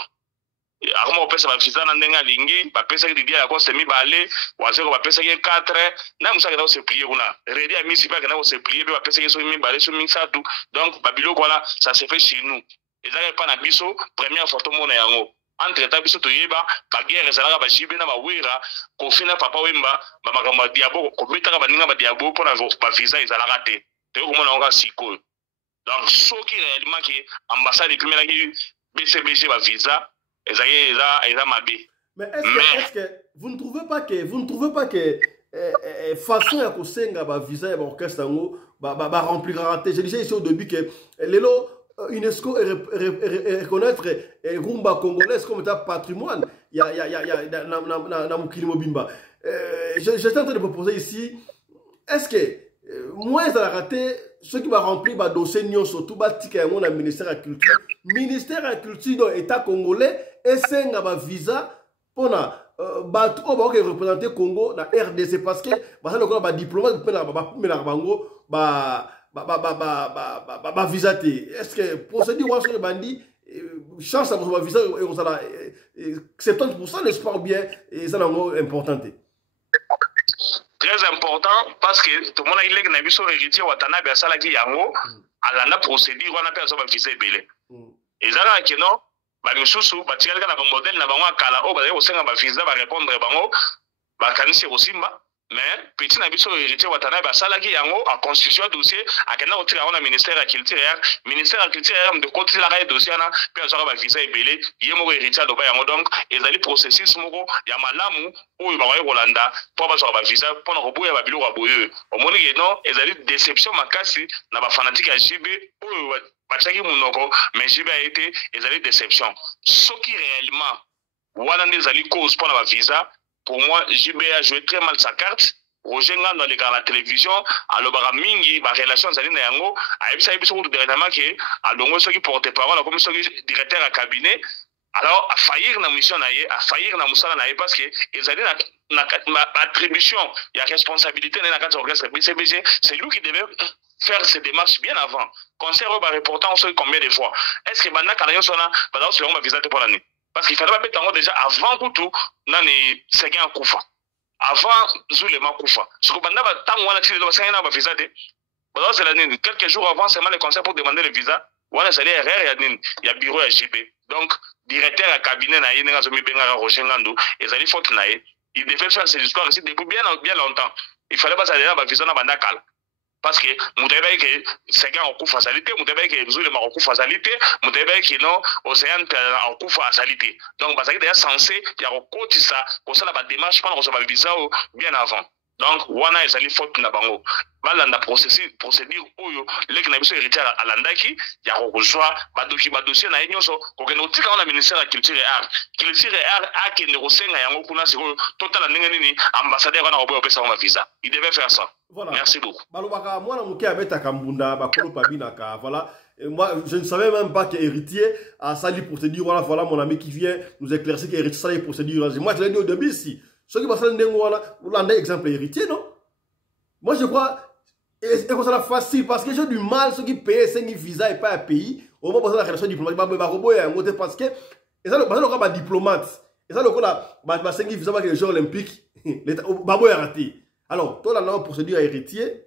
Akoma opesa ba visa na ndenga lingi ba pesa ki dia ya ko semi balé waze ko ba pesa ki 4 na musa ka se plier kuna. Redi a misi pas que na ko se plier ba pesa ki so mi balé so mi satu donc babilo voilà ça se fait chez nous. Ezaka pa na biso première photo mona yango entre ta biso toyeba ba guerre ezalaka ba jibe na ba wira ko fina papa wemba ba makambo diabo ko betaka baninga ba diabo pona ba visa ezalaka te te ko mona nga siko donc soki réellement que ambassade primera ki BCBG ba visa eza mabe. Mais est-ce que vous ne trouvez pas que façon ya kosenga ba visa ya ba orchestre ngo ba remplir raté? Je disais ici au début que lelo UNESCO reconnaître rumba congolaise comme un patrimoine. Il y a na mukili mobimba. J'étais en train de proposer ici, est-ce que moins à la raté ceux qui va remplir ba dossier nyon surtout ba tika mon ministère de la culture. Ministère de la culture dans état congolais et senga ba visa pona ba to ba représenter Congo na RDC parce que ba ça le ba diplomate pe na ba bango ba visa te. Est-ce que procédure ou sur le bandit chance à votre visa et on ça 70% n'est-ce pas bien et ça c'est important. Très important parce que tout le monde a dit que na biso héritier watana ba sala ki yango alanda procédure wana pe so ba visa ebele. Ezala que non ba misusu ba tikala na ba modèle na bango akala o ba yo senga ba visa ba répondre bango ba kanisi rosimba. Mais petit na biso héritier watana ba sala ki yango a constitution dossier akena ko tira na ministère de la culture de côté la raie dossier na pe azora ba visa ebele ye mo héritier do ba yango donc ezali processus moko ya malamu oyo ba wayo kolanda po ba zora ba visa po na ko boya ba biloko boyo o moni ke non ezali déception makasi na ba fanatique ya JB oyo bachaki munoko mais JB a été ezali déception ce qui réellement wana ezali cause pour na ba visa. Pour moi, JB a joué très mal sa carte. Roger Ngan dans les gars à la télévision, à l'obara mingi, ma relation Zalina Yango, a eu ça directement que à l'ongo ceux qui portent parole, comme ceux qui directeur à cabinet, alors à faillir na mission naie, à faillir na musala naie parce que ils allaient na attribution, il y a responsabilité dans la carte orchestre BCBG, c'est lui qui devait faire ces démarches bien avant. Concert au reporter on sait combien de fois. Est-ce que Banda Kanayon Sona, Banda on va visiter pour l'année? Parce qu'il fallait pas mettre déjà avant tout, nani Seguin Koufa. Avant Zulema Koufa. Ce que Banda va tant on a tiré le visa de. C'est l'année. Quelques jours avant, c'est mal le concert pour demander le visa. wana ezali erreur ya bureau ya JB. Donc directeur ya cabinet na ye ndenge azomibengaka Roger Ngandu ezali faute na ye. Il devait faire ces histoires ici depuis bien longtemps. Il fallait pas s'aller là vision na bandakala. Parce que mutebe que sega okufa salite, mutebe que zule ma okufa salite, mutebe que non océan okufa salite. Donc basaki déjà censé ya kokotisa ko sala ba démarche pendant ko ba visa bien avant. Donc wana ezali faute na bango. Balanda procédure oyo leki na biso héritier alandaki ya kokuzwa ba dossier na nyonso ko ke notika na ministère de la culture et art. Culture et art a ke ne kosenga yango kuna siko total ndenge nini ambassadeur na obo opesa ma visa. Il devait faire ça. Voilà. Merci beaucoup. Balobaka mwana muke abeta kambunda bakolo pabinaka. Voilà. Et moi, je ne savais même pas qu'héritier a sali procédure. Voilà mon ami qui vient nous éclaircir qu'héritier sali procédure. Moi, je l'ai dit au début ici. Ceux qui passent l'un exemple héritier, non? Moi, je crois et comme ça facile parce que j'ai du mal ceux qui payent 5 visa et pas un pays. Au moins, pour la relation diplomatique, parce que et ça, le diplomate. Et ça, le 5 visa avec les Jeux olympiques, Babo est raté. Alors, toi, là, procédure héritier,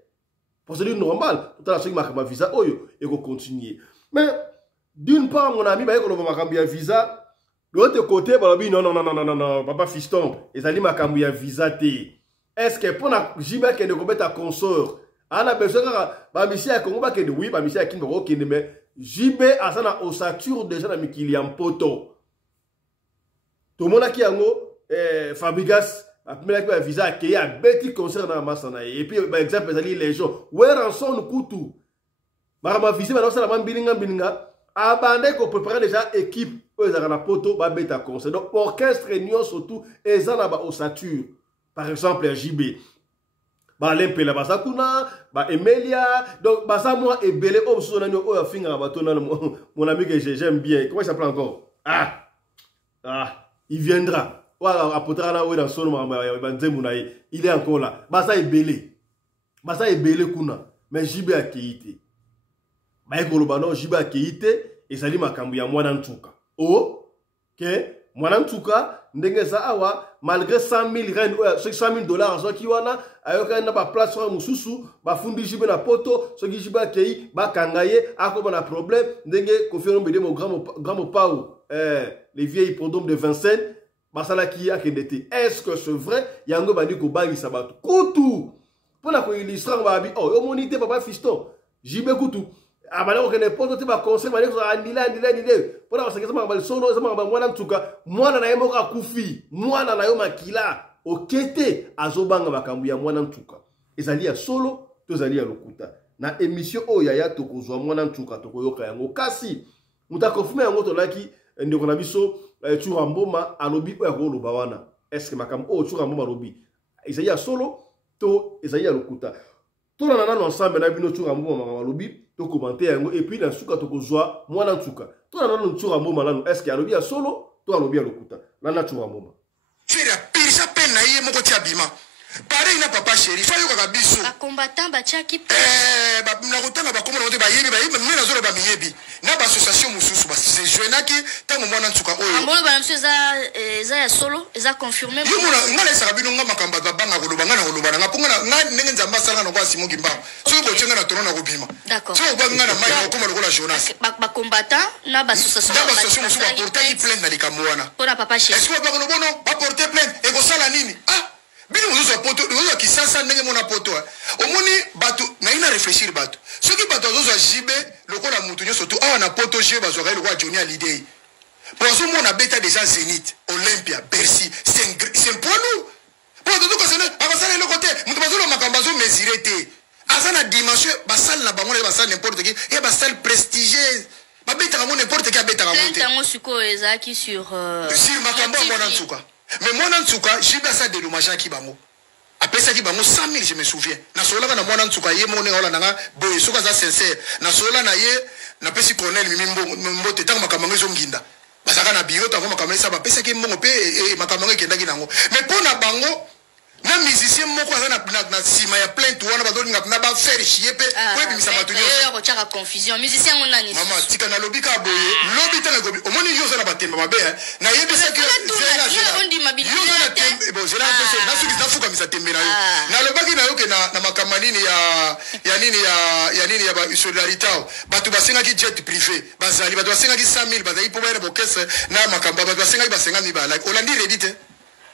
procédure normale. Tout à l'heure, ma visa, et qu'on continue. Mais, d'une part, mon ami, on va un visa. De l'autre côté, non, papa fiston, et ça dit ma visa té. Est-ce que pour la Jiba qui est de commettre à consort, on a besoin de monsieur à Congo qui est de oui, monsieur à Kingo qui est mais JB a ça na ossature déjà dans Mikilian poto. Tout le monde qui a un Fabrigas a mis la visa qui a petit concert dans la masse et puis par exemple les gens where en son kutu. Ma visa maintenant c'est la bilinga abandé qu'on prépare déjà équipe eux na poto ba beta concert. Donc orchestre réunion surtout et ça na ba ossature. Par exemple, JB. Ba lempela basakuna, ba Emelia, donc basa moi et belé oh sonani oh finga batona mon ami que j'aime bien. Comment il s'appelle encore? Il viendra. Voilà, apotara là où dans son il est encore là. Basa est belé. Basa est belé kuna. Mais JB a kéité. Ba ekoloba non JB a kéité et ça dit makambu ya mwana ntuka. Oh, que mwana ntuka ndenge za awa malgré 100 000 dollars so ki wana ayoka na ba place wa mususu ba fundi jibe na poto so ki jiba kei ba kangaye ako na problème ndenge confirme be mo grand pau les vieilles hippodromes de Vincennes basala ki akendete. Est-ce que c'est vrai yango bandi ko bangi sabato kutu pona ko illustrer ba bi oh yo monité papa fiston jibe kutu abana ko ne poto te ba conseil ba ko andila pona ko sekeza ma sono sama ba mwana ntuka mwana na yemo ka kufi mwana na yo makila okete azobanga makambu ya mwana ntuka ezali ya solo tozali ya lokuta na émission oyo ya tokozwa mwana ntuka tokoyoka yango kasi mutakofume yango tolaki ndeko na biso Churamboma alobi oyo akoloba wana est-ce que makambu oyo Churamboma alobi ezali ya solo to ezali ya lokuta tona nano ensemble na bino Churamboma alobi to commenter yango et puis na suka tokozwa mwana ntuka tona nano Churamboma nano est-ce que alobi ya solo to alobi ya lokuta nana Churamboma fera pirisa peine na ye moko tia bima pareil na papa chéri fa yo kaka biso ba combattant ba chaki ba na kotanga ba komona wote ba yebi mais na zolo ba miyebi na ba association mususu ba se joinaki tango mwana ntuka oyo amolo ba mso za ya solo eza confirmé yo mona ngala sa bino ngama kamba ba banga koloba ngana koloba nga ponga na ndenge nzamba sala na kwa simo kimba so ko tsenga na tona ko bima d'accord so ba ngana mai ko koma lokola Jonas ba combattant na ba association mususu ba porter plainte na likamwana pona papa chéri est-ce que ba kolobono ba porter plainte e ko sala nini bino mususu poto ozo kisasa ndenge mona poto omoni bato na ina réfléchir bato soki bato ozo jibe lokola mutu nyoso to awa na poto jibe bazwaka lokwa Johnny Hallyday pour ce monde a bêta déjà Zénith Olympia Bercy c'est un poids lourd pour tout que c'est abasala le côté mutu bazolo makambazo mesurer té azana dimension basal na bango basal n'importe qui et basal prestigieuse babeta ka n'importe qui abeta ka monter tango suko ezaki sur makambo mona nsuka mais mwana nsuka jibe sa dédommage ki bango apesa ki bango 100 000 je me souviens na sola na mwana nsuka ye mone ola nanga boye soka za sincère na sola na ye na pesi colonel mimbo te tango makambo zo nginda basaka na bio tango makambo sa ba pesa ki mbongo pe makambo ekenda ki nango mais pona bango na musicien moko azana na sima ya plainte wana bazoli na ba faire chier pe ko ebimisa bato nyonso ko chaka confusion musicien on nani mama tika na lobika boye lobi tanga gobi omoni yo zana batemba mabe na yebisa ki zela on dit mabili yo zana tembe bo zela pese na suki na fuka bambisa tembe na yo na lobaki na yo ke na makamanini ya nini ya solidarité bato basengaki jet privé bazali bato basengaki 100 000 bazali po bayena bokese na makamba bato basengaki ba 50 000 like olandi redi te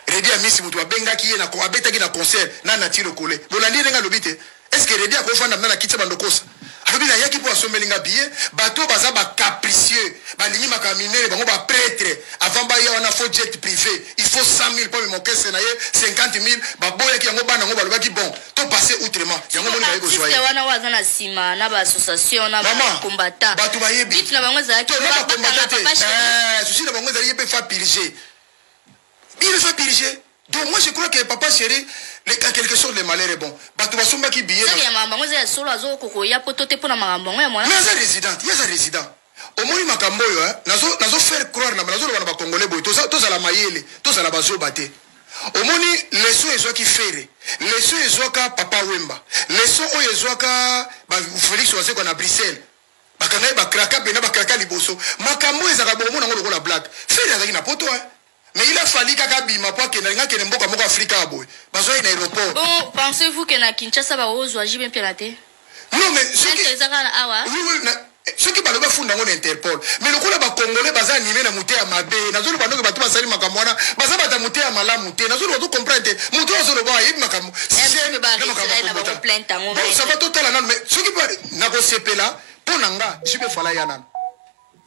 redi amisi mutu abengaki ye na abetaki na concert na natiro kole bolandi renga lobite est-ce que redi akofanda na kitsa bandokosa abila yaki po asomelinga billet bato baza ba capricieux balingi makaminere bango ba prêtre avant ba ya wana faux jet privé il faut 100 000 pour mokese na ye 50 000 baboya ki yango bana ngo balobaki bon to passer outrement yango moni ba yeko joye wana waza na sima na ba association na ba combattant bato ba yebi bit na bango za ki ba combattant souci na bango za yebe fa purger il fa purger donc moi je crois que papa chéri quelque chose de malheur est bon bato basomba ki billet ça ya mamango za solo azo koko ya potote pona makambo ya mwana mais ya résident au moins makambo yo nazo faire croire na nazo bana ba congolais boy to za la mayele to za la bazo baté au moins leso ezo ki fere leso ezo ka papa Wemba leso o ezo ka ba Félix Oase ko na Bruxelles bakanga ba kraka pe na ba kraka liboso makambo ezaka bo mona ngolo ko la blague fere azaki na poto mais il a fallu kaka bima po ke na ngake ne mboka moko Afrika boy bazo ina aéroport bon pensez-vous que na Kinshasa ba ozwa jibe penate non mais ce qui ezaka awa ce qui baloba funda ngone Interpol mais le kola ba congolais baza animé na muté ya mabe nazolo banoke batu basali makamwana baza bata muté ya malamu te nazolo to comprendre muto azolo ba yibi makamu c'est ba ba plainte ngo mais ça va total nan mais ce qui ba na ko sepela ponanga jibe fala yana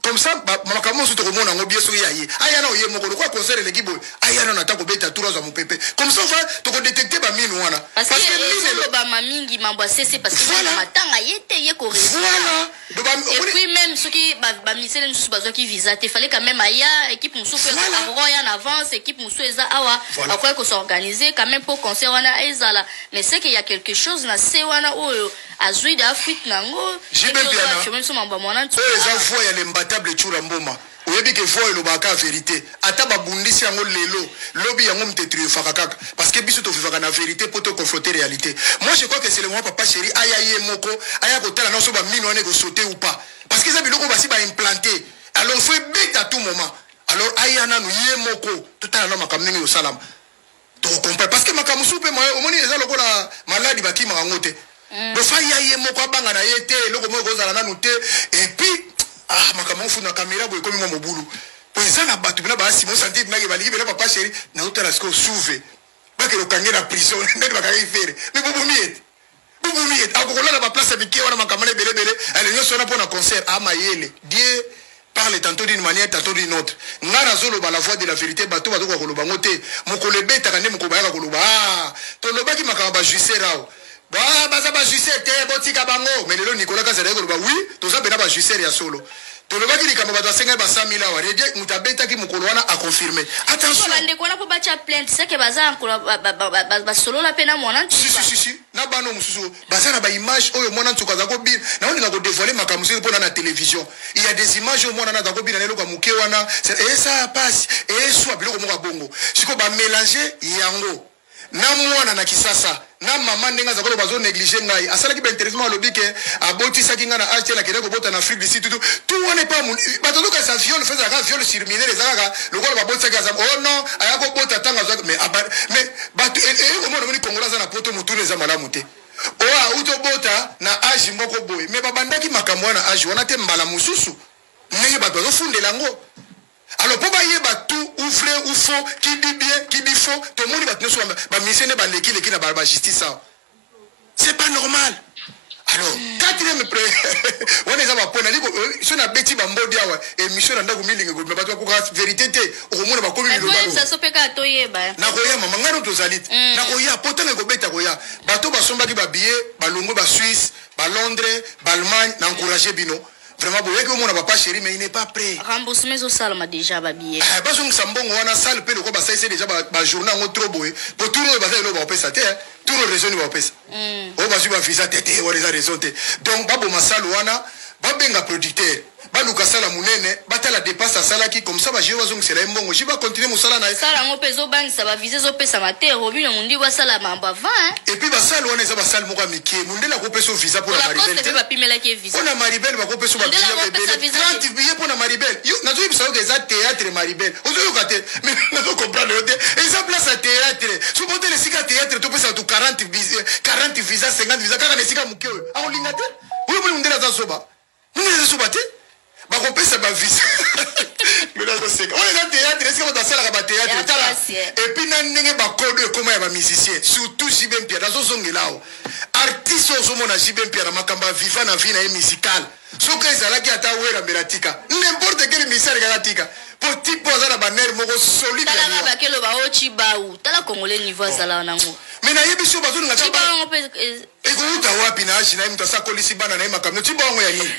comme ça makamu so to komona ngo bieso yaye ayana oye moko ko concert le gibo ayana na ta ko beta tour za mupepe comme ça va to ko détecter ba minu wana parce que le ba mamingi mambo c'est parce que na matanga yete ye ko voilà et puis même ceux qui ba misele nsusu bazo ki visa te fallait quand même aya équipe mususu roya en avance équipe mususu eza awa akwa ko s'organiser quand même pour concert wana ezala mais c'est qu'il y a quelque chose na se wana oyo azui d'Afrique nango j'ai bien les envois ya l'imbattable chura mboma oyebi ke voix le baka vérité ata babundisi yango lelo lobby yango mtetri fakaka parce que biso to vivaka na vérité pour te confronter réalité moi je crois que c'est le moment papa chéri aya ye moko aya ko tala na so ba mino ane ko sauter ou pas parce que ça biloko basi ba implanter alors il faut bête à tout moment alors aya na no ye moko tout à l'heure makamningi au salam to comprendre parce que makamusu pe moi omoni eza lokola maladi bakima ngote le fa ya ye moko abanga na yete loko moko zala na note et puis makamon funa caméra boy comme mo bulu pour ça na batu na ba Simon Santé na ke baliki bela papa chéri na otala sko souve ba ke lo kangera prison ndé ba ka ifere mais bobo miet akokola na ba place biki wana makamane bele ale nyoso na pona concert a mayele Dieu parle tantôt d'une manière tantôt d'une autre ngana zolo ba la voix de la vérité bato ba ko koloba ngote mokole beta kande mokoba ya koloba to lobaki makaba ba juicer rao baza ba juicer te botika bango mais lelo Nicolas Kazara koloba oui toza bena ba juicer ya solo to lobaki likambo bato asenga ba 100 000 awari je mutabeta ki mokolo wana a confirmer attention bande kona po bacha plainte c'est que baza nkola ba solo la pena mwana si na bano mususu baza na ba image oyo mwana ntsuka za ko bin na on nga ko dévoiler makamusi pona na télévision il y a des images mwana na za ko bin na lelo ka muke wana et ça passe et soit biloko moka bongo siko ba mélanger yango na mwana na kisasa na mama ndenga za ko bazo négliger ngai asala ki ba intéressement lobi ke aboti saki ngana acheter la kene ko bota na Afrique d'ici tout on n'est pas bato ka sa viol fait ça viol sur mineur les zaka le ko ba bota saki za oh non aya ko bota tanga za mais bato et ko moni Kongola za na poto mutu les za malamu te o uto bota na age moko boy mais babandaki makambo na age wana te mbala mususu ndenge bato zo fundela ngo alors pour bailler tout ou vrai ou faux qui dit bien qui dit faux tout le monde va tenir sur ba missionner ba leki na ba justice ça c'est pas normal alors quatrième pré on est à point liko so na beti ba mbodi awa émission ndako milinge ko ba to ko vérité te o mona ba komi lo ba ça sopeka toyeba na ko ya mama ngaro to zalit na ko ya potana ko beta ko ya bato ba somba ki ba billet ba longo ba Suisse ba Londres ba Allemagne na encourager bino vraiment boye que mon papa chéri mais il n'est pas prêt remboursement au salma déjà ba billet ba so sambongo wana salle pe le ko ba saisi déjà ba journal ngo trop boye pour tout le ba ça le ba pesa te tout le raison ba pesa o ba su ba visa tete o les raison te donc ba bo masalo wana ba benga producteur baluka sala munene batala dépasse sala ki comme ça ba jeu bazong sela mbongo jiba continuer musala na sala ngo pezo bang sa ba viser zo pesa mate robino mundi wa sala mamba 20 et puis ba sala wana za ba sala moko mike mundela ko peso visa pour la maribel te ba pimela ki visa pour la maribel ba ko peso ba visa 30 billets pour la maribel yo na zo bisa que za théâtre maribel ozo yo kate mais na zo comprendre yote et ça place à théâtre so bote le sika théâtre to pesa to 40 visa 50 visa kaka ne sika muke a olingate oui mundela za soba mundela za soba te bakopesa bavisa menaoseka oyo eza théâtre esika bato asalaka bathéâtre tala epuis na ndenge bakodo ekoma ya bamusicien surtout jibe mpia nazozongela awa artiste ozomona jibe mpia na makambo ya viva na vie na ye musicale soki ezalaki ata werambela tika n'importe quel musicien alekaka tika po tipo aza na banere moko solide talaka bakelo baochi bau tala congolais niveau azala nango me nayebi so bazolingaka ekouta wapi na agi na ye moto asakolisi bana na ye makambo tiba wango ya nini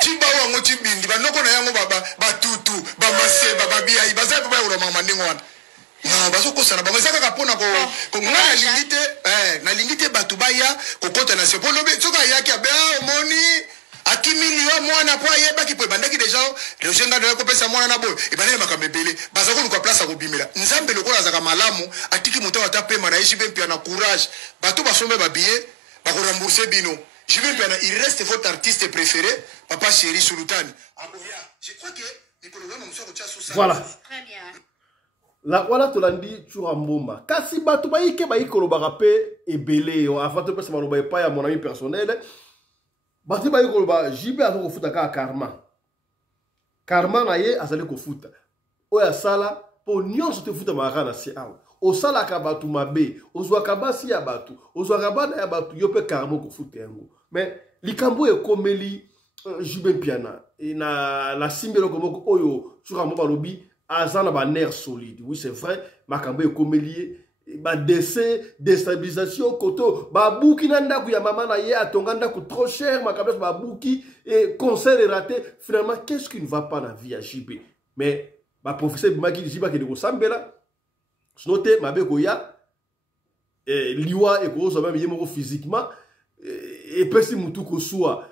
tiba wango tibindi banoko na yango batutu bamaseba babiai baza pe bayola mandenge wana non bazokosana bango eza kaka mpona nalingi te bato baya kokota na se mpo lobi soki ayaki abe omoni akimiliwa mwana po ayebaki po ebandaki deja legenga na kopesa mwana na boyo ebandaki makambo ebele baza koluka place akobimela nzambe lokola azaka malamu atiki moto ata pema na ye jibe mpia na courage bato basombe babillet bakorambourse bino jibe mpia na il reste votre artiste préféré papa chéri Sultani je crois que voilà wana tolandi Tchura Mboma kasi bato bayike bayikolobaka mpe ebele avant topesa maloba epai ya mon ami personnel bato bayikoloba jibe aza kofuta kaka karma na ye azali kofuta oyo asala mpo nyonso tefutamaka na se awa osalaka bato mabe ozwaka basi ya bato ozwaka bana ya bato yo mpe karma kofuta yango mais likambo ekomeli jibe mpiana na simbi eloko moko oyo Tchura Mboma balobi aza na baner solide oui c'est vrai makambo ekomeli ba décès déstabilisation koto babuki na ndako ya mama na ye atonga ndako trop cher makambo babuki et concert raté finalement qu'est-ce qui ne va pas na vie à JB mais ba professeur bimaki jiba ke ko sambela snote mabe ko ya liwa e ko zo même yemo physiquement et pesi mutu ko soa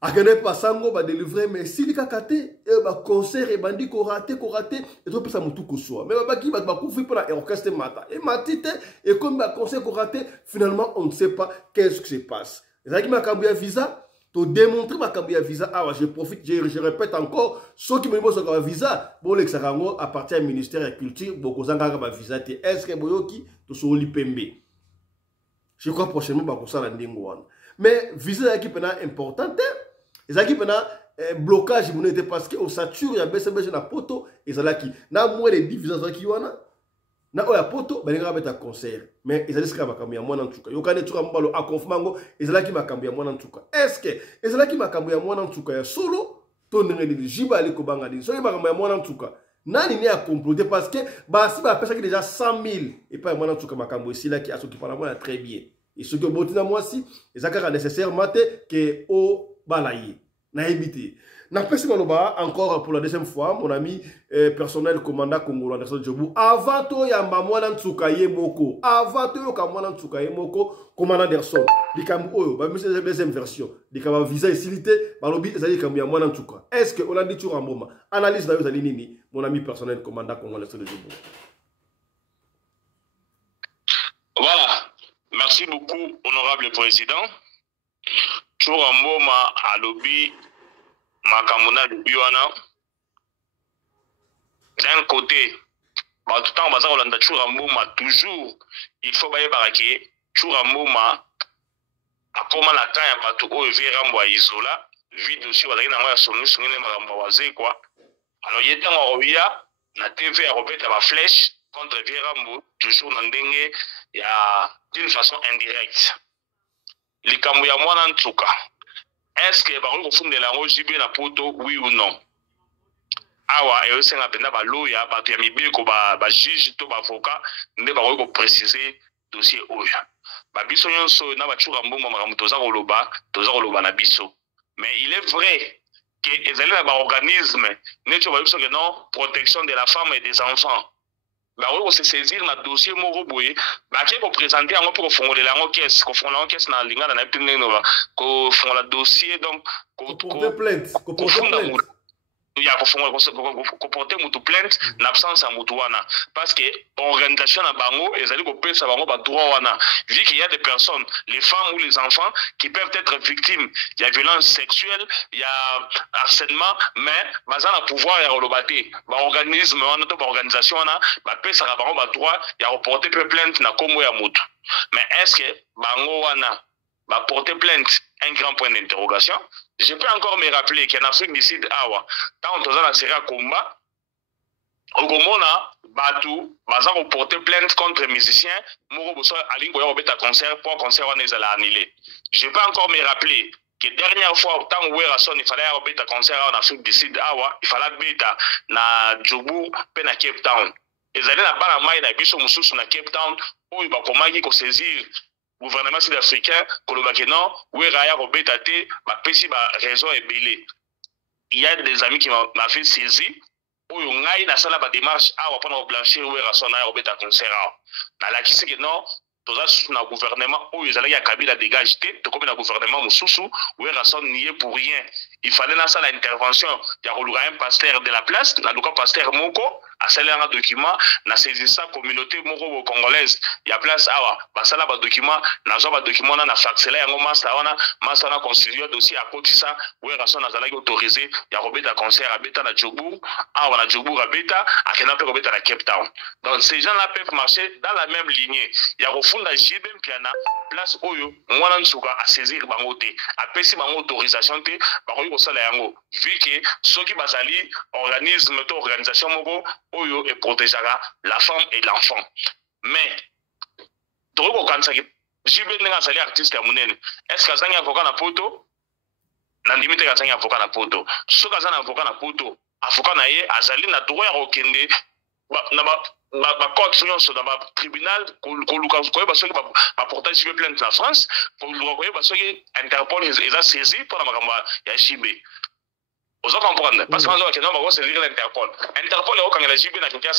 akene pasango ba délivrer mais silika kate ba concert e bandi ko raté et to pesa mutu ko soa mais ba ki ba kufi pour la orchestre mata et matite et comme ba concert ko raté finalement on ne sait pas qu'est-ce qui se passe ezaki makambo ya visa to démontrer makambo ya visa awa je profite je répète encore ceux qui me bossent sur visa bon l'exarango à partir du ministère de la culture boko zanga ba visa te est-ce que boyoki to so lipembe je crois prochainement ba ko sala ndingo wana mais visa ya ki pena importante ezaki pena blocage monete parce que au sature ya BCBG na poto ezalaki na moins de 10 visa zaki wana na oya poto balinga beta concert mais ezali sika makambo ya mwana ntuka yokane Tchura Mbalo a confirmango ezalaki makambo ya mwana ntuka est-ce que ezalaki makambo ya mwana ntuka ya solo to ndenge ni jiba ali ko banga ndi so makambo ya mwana ntuka nani ne a comploter parce que basi ba pesa ki déjà 100,000 et pas mwana ntuka makambo esila ki asoki para mwana très bien et ce que botina moi si ezaka nécessaire mate que o balaye na ebité na pesi maloba encore pour la deuxième fois mon ami personnel commandant Congolais Anderson Djobu avant to yamba mwana ntuka ye moko avant to yoka mwana ntuka ye moko commandant Anderson likambo oyo ba mise deuxième version likaba visa isilité balobi ezali likambo ya mwana ntuka est-ce que Olandi Tchura Mboma analyse na yo ezali nini mon ami personnel commandant Congolais Anderson Djobu? Voilà, merci beaucoup honorable président. Tchura Mboma a lobby makamuna lobby wana d'un côté tout le temps baza kolanda Tchura Mboma toujours il faut baye baraki Tchura Mboma akoma na temps ya bato oyo verambo ya isola vide aussi bazaki nango ya sonu songene makambo waze quoi alors yetango oya na TV ya kopeta ba flèche contre verambo toujours na ndenge ya d'une façon indirecte likambo ya mwana ntuka est-ce que bako kofundela yango JB na poto oui ou non awa eyosenga penda baloya bato ya mibeko ba juge to ba avocat nde bako ko préciser dossier oyo babiso nyonso na ba Tchura Mboma makambo toza koloba na biso mais il est vrai que ezali na ba organisme neto ba biso que non protection de la femme et des enfants bakoki kosesaisir na dossier moko boye bake kopresente yango mpe kofongolela yango kese kofongola yango kese na lingana na ye mpe ndenge kofongola dossier donc kofunda ya koporte mutu plainte na absence ya mutu wana parce que organisation na bango ezali kopesa bango badroit wana vu qu'il y a des personnes les femmes ou les enfants qui peuvent être victimes ya violence sexuelle ya harcèlement mais baza na pouvoir ya koloba te baorganisme wana to baorganisation wana bapesaka bango badroit ya koporte mpe plainte na kombo ya mutu mais est-ce que bango wana baporte plainte un grand point d'interrogation. Je peux encore me rappeler qu'en Afrique du Sud, quand on a la série à combat, au Gomona, Batou, Bazar ont porté plainte contre les musiciens, Moro Bosso, Alingo Robeta concert, pour concert, on est annulé. Je peux encore me rappeler que dernière fois, tant où il fallait Robeta concert en Afrique du Sud, il fallait Beta, na Djobour, puis na Cape Town. Ils allaient là-bas, na Maï, na Bissau Moussous, na Cape Town, où il va commencer à saisir gouvernement sud-africain, Kolobakeno, où Raya Robetate, ma pési, ma raison est belée. Il y a des amis qui m'ont fait saisir, où on a une salle de démarche, à prendre blanchir, où Rasson a Robeta concert. Dans la qui c'est que non, dans un gouvernement, où ils allaient à Kabila dégager, tout comme un gouvernement Moussoussou, où Rasson n'y est pour rien. Il fallait dans ça l'intervention, il y a un pasteur de la place, il y a un pasteur Moko, à celle un document, na saisissant communauté moko congolaise, il y a place awa, basala ba document, na zo ba document na faxela yango master wana constitué dossier à côté ça, où rason na zalaki autorisé, ya robeta concert à beta na Djobour, awa na Djobour à beta, à kena pe robeta na Cape Town. Donc ces gens-là peuvent marcher dans la même lignée. Il y a refunda jibem piana place oyo, mwana nsuka à saisir bango te, à pesi bango autorisation te, bakoyi ko sala yango. Vu que ceux qui basali organisme to organisation moko Oyo et protégera la femme et l'enfant. Mais, Toroko Kansaki, Jibe n'est pas artiste à Mounen. Est-ce que Zanga avocat na poto? Nandimite Kazanga avocat na poto. Ce Kazana avocat na poto, avocat na ye, Azali na droit à Okende, na court sur dans le tribunal, Koluka, parce que apporter Jibe plainte en France, parce que Interpol est saisi pour la Makamba, Yajibe. Vous comprenez? Parce que nous avons saisir l'Interpol. Interpol est au Canada,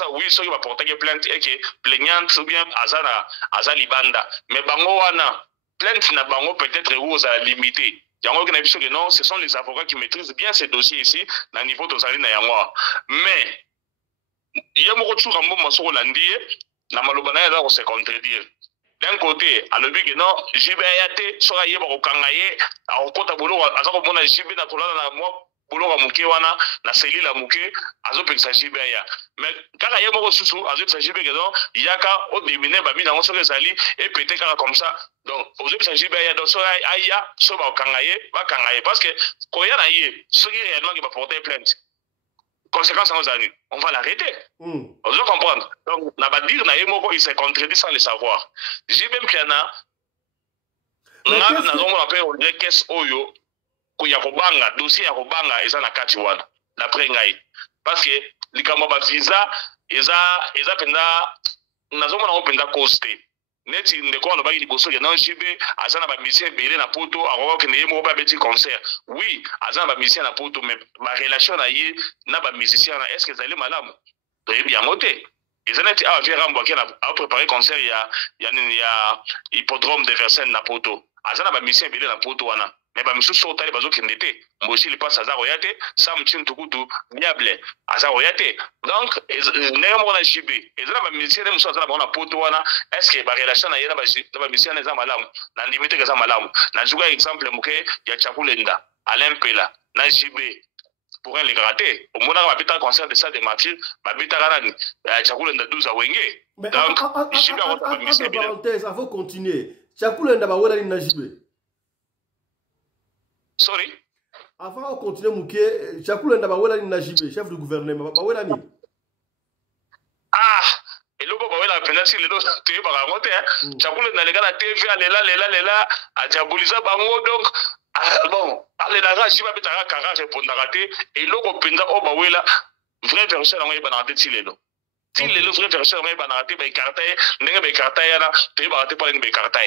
oui, ceux qui vont porter plainte et qui plaignant ou bien Azana Libanda. Mais Bango Wana, plainte n'a Bango peut-être aux à limiter. Il y a que non, ce sont les avocats qui maîtrisent bien ces dossiers ici, à niveau de Zalina Yangoa. Mais, il y a beaucoup de choses à mon massou Hollandi, la Malobana est là pour se contredire. D'un côté, à l'objet que non, JBAT, soit yé au Kangaye, à Okota Bolo, à Zakobona, JB, na Tola, moi, Bolo Muke wana na seli la muke azo pekisa jibe ya mais kaka ye moko susu azo pekisa jibe que donc yaka au dominer ba mina on se sali et péter kaka comme ça donc azo pekisa jibe ya donc so aya so ba kangaye parce que ko ya na ye ce qui réellement qui va porter plainte conséquence aux années on va l'arrêter vous comprendre donc na ba dire na ye moko il se contredit sans le savoir jibe mpiana na zo mo appelle on dirait qu'est-ce oyo ya kobanga dossier ya kobanga eza na kati wana d'après ngai parce que likambo ba visa eza penda nazomona openda coste neti ndeko wana baki liboso ya non jibe azana ba mission belé na poto akoko kende ye moko ba beti concert oui azana ba mission na poto mais ba relation na ye na ba musicien na est-ce que zali malamu to bien moté ezaneti a vient rambo qui a préparé concert ya hippodrome de Versailles na poto azana ba mission belé na poto wana mais ba misu so tali bazo kendete mboshi li passe azaro yate sam chin tukutu diable azaro yate donc ne mo na JB ezala ba musicien muso azala bona poto wana est-ce que ba relation na yena ba musicien za malamu na limite ke za malamu na juga exemple muke ya Chakulenda Alain Pela na JB pour un les gratter au mona ba bita concert de ça de martyrs ba bita garani Chakulenda 12 a wenge donc JB a ba musicien parenthèse avant continuer Chakulenda ba wela ni na JB. Sorry. Avant de continuer, Mouké, Chakulenda Bawela ni Najibe, chef du gouvernement. Bawela ni. Ah, et le Bawela pendant si les deux tu es pas raconté hein. Chakulenda les gars la TV lela a diaboliser bango donc bon, allez la rage va betara kara répondre raté et le penda o Bawela vrai version na ngeba na tete lelo. Si le vrai version na ngeba na tete ba karta ndenge ba karta yana tu ba raté pas ngeba karta.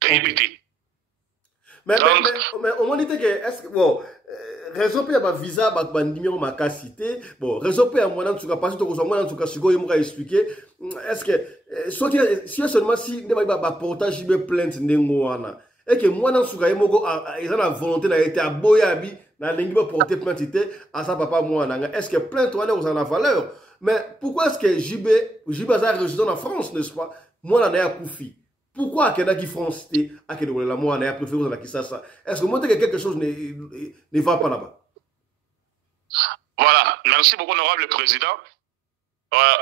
Tu éviter. Mais au moins, est-ce que bon, raison pe ya visa bandimi en makasité bon raison pe ya mwana ntuka parce que ko mwana ntuka siko yemo ka expliquer est-ce que si seulement si ne ba portage be plainte ndengo wana et que mwana ntuka yemo ils ont la volonté na été aboya bi na lingi ba porter plainte à sa papa mwana est-ce que plainte wana vous en la valeur mais pourquoi est-ce que JB a résident en France n'est-ce pas mwana na ya kufi. Pourquoi Akena qui France Akena la moi n'a préféré la Kisasa? Est-ce que montrer que quelque chose ne va pas là-bas? Voilà, merci beaucoup honorable président.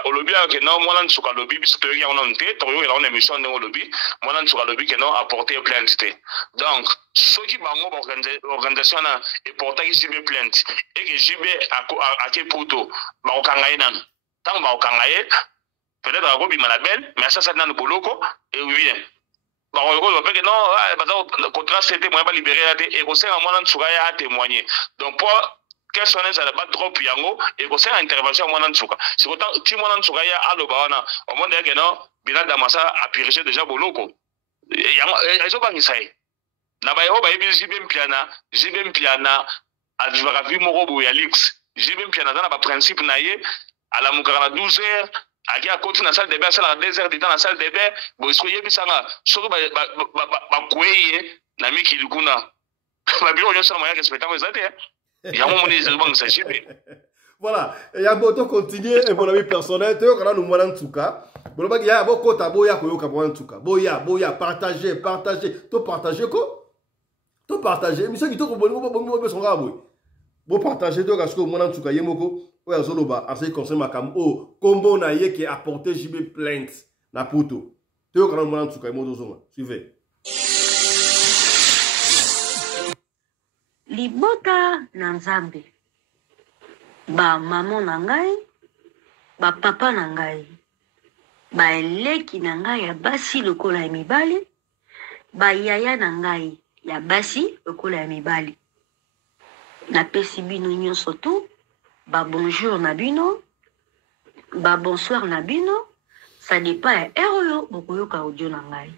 Au lobby que non moi nan suka lobby puisque il y a on té to yo la on émission dans lobby moi nan suka lobby que non apporter plainte. Donc ceux qui bango organisation na et porter JB plainte et que JB a ke poto ba okangaye nan. Tant ba okangaye peut-être à Robi Malabel, mais ça dans le boloko et oui. Bah on va que non, le contrat c'était moi pas libéré et qu'on sait à moi dans à témoigner. Donc pour quels sont les pas trop piango et qu'on sait intervention moi dans Tsuka. C'est autant si moi dans Tsuka ya allo bawana au monde que non, bilan d'amassa a purgé déjà boloko. Et ils ont pas mis ça. Na ba yo ba yebi jibem piana a divara vi moko boya lix. Jibem piana dans ba principe na ye à la mukara 12 heures. Aki à côté dans la salle de bain, c'est la 2 heures de temps dans la salle de bain. Bon, est-ce que y a bisanga? Surtout ba koué na miki dukuna. Ba biro yo sama ya respecter mes atés. Il y a un moment où ils vont s'acheter. Voilà, il y a beaucoup continuer et mon ami personnel, tu vois nous mwana ntuka. Bon ba ya boko taboya ko yo ka mwana ntuka. Boya partager, to partager ko? To partager, mais ça qui to ko bongo son rabo. Bon partager to ka ce que mwana ntuka yemoko. Oui, Zoloba, en ce qui concerne ma cam, combo na ye qui a apporté JB plainte na poto. Tu vois quand on m'a souka moto zoma. Suivez. Libota na Nzambe. Ba maman na ngai, ba papa na ngai. Ba eleki na ngai ya basi lokola ya mibali, ba yaya na ngai ya basi lokola ya mibali. Na pesi bino nyonso tu. Ba bonjour Nabino, ba bonsoir Nabino, ça dépend ya eroyo bokoyoka audio na ngai.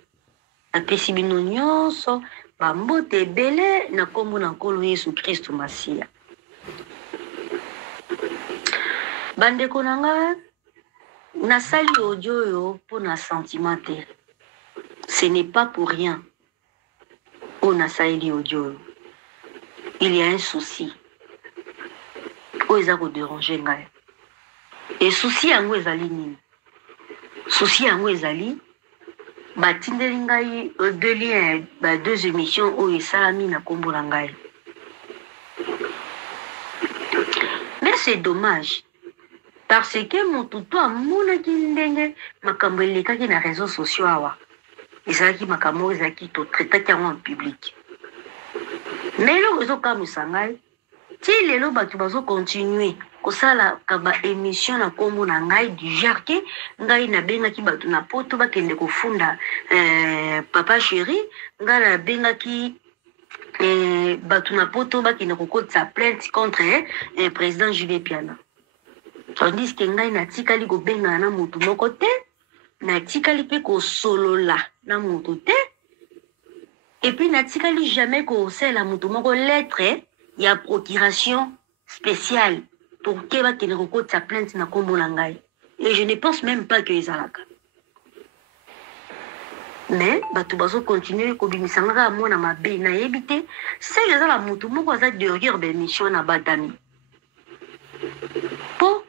Apesi bino nyonso, ba mbote ebele na kombo na nkolo Yesu Kristo Masia. Bandeko na ngai, nasali audio yo po na sentiment te. Ce n'est pas pour rien. O nasali audio yo. Il y a un souci. Oza ko déranger ngai. Et souci yango ezali nini? Souci yango ezali batindeli ngai deux liens ba deux émissions o esalami na kombo na ngai. Mais c'est dommage parce que motuto amonaki ndenge makambo elekaki na réseaux sociaux awa. Ezalaki makambo ezalaki to traitaki yango en public. Mais le réseau kamusa ngai ti lelo batu bazo continuer kosala kaba émission na kombo na ngai du genre que ngai na bengaki batu na poto bakende kofunda papa chéri ngai na bengaki batu na poto bakende kokotisa plainte contre président JB Piana. Tandis que ngai na tikali ko benga na mutu moko te na tikali pe ko solola na mutu te et puis na tikali jamais ko sela mutu moko lettre. Il y a procuration spéciale pour que va qu'il recote sa plainte na kombo langai. Et je ne pense même pas que ezalaka. Mais batu bazo continuer ko bimisanga mona mabe na yebite, c'est ezala mutu moko za derrière be mission na badami. Po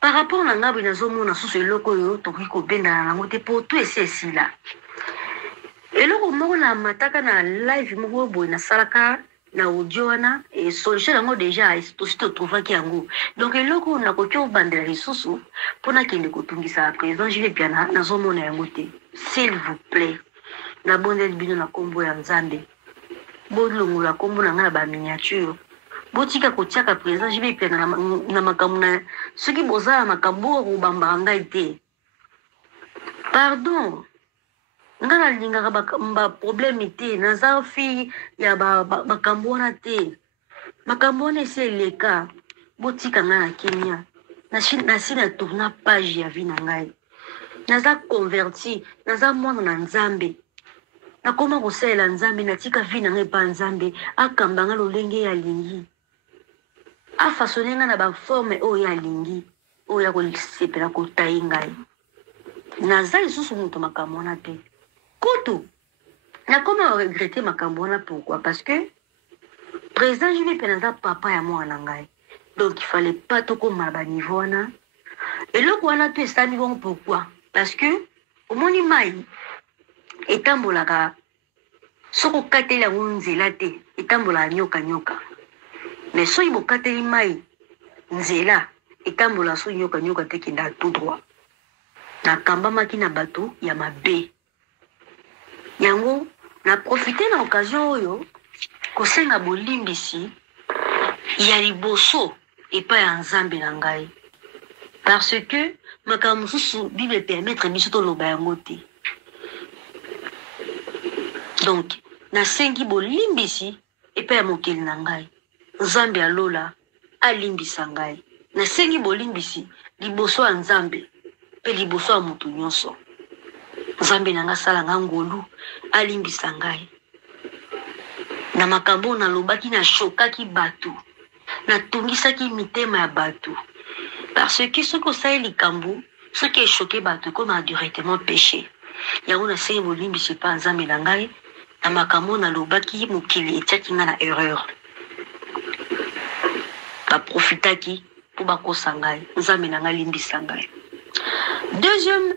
par rapport na ngabu na zo mona so loko yo to ko benda na ngote po tout esi là. Et loko moko na mataka na live moko boy na salaka na audiona et solution yango déjà aussi te trouver ki yango donc eloko na ko kyo bandela lisusu pona kende ko tungisa président JB Piana na zo mona yango te s'il vous plaît na bondel bino na kombo ya Nzambe bolungu la kombo na ngana ba miniature botika ko tiaka président JB Piana na makambo na soki boza makambo ko bamba ngai te pardon ngana lingaka ba problème te naza fi ya ba kambona te makambona c'est le cas botika ngana Kenya na sina tourna page ya vie na ngai naza converti naza mwana na Nzambe na koma ko sela Nzambe na tika vie na ngai pa Nzambe akamba nga lolenge ya lingi afaçonne nga na baforme oyo alingi oyo akosepela kotai ngai naza lisusu moto makambo wana te kutu nakoma regrete makambo wana. Pourquoi? Parce que président Jules mpe naza papa ya mwana ngai, donc il fallait pas tokoma baniveau wana eloko wana to esali bongo. Pourquoi? Parce que omoni mai etambolaka soko okateli yango nzela te, etambolaka nyoka mais soki bokateli mai nzela etambola so nyoka te kenda tout droit. Nakambamaki na bato ya mabe yango na profite na occasion oyo kosenga bolimbisi ya liboso epa ya nzambe na ngai, parce que makambo mosusu Bible permettre biso toloba yango te. Donc nasengi bolimbisi epa ya mokili na ngai, nzambe alola alimbisa ngai. Nasengi bolimbisi liboso ya nzambe pe liboso ya moto nyonso. Nzambe na nga sala nga ngolu alimbisa ngai. Na makambo nalobaki na shokaki bato, natungisaki mitema ya bato, parce que soki osali likambo soki eshoke bato ekoma directement péché. Yango nasengi bolimbisi pa nzambe na ngai na makambo nalobaki mokili etiaki nga na erreur, baprofitaki po bakosa ngai. Nzambe na ngai limbisa ngai. Deuxième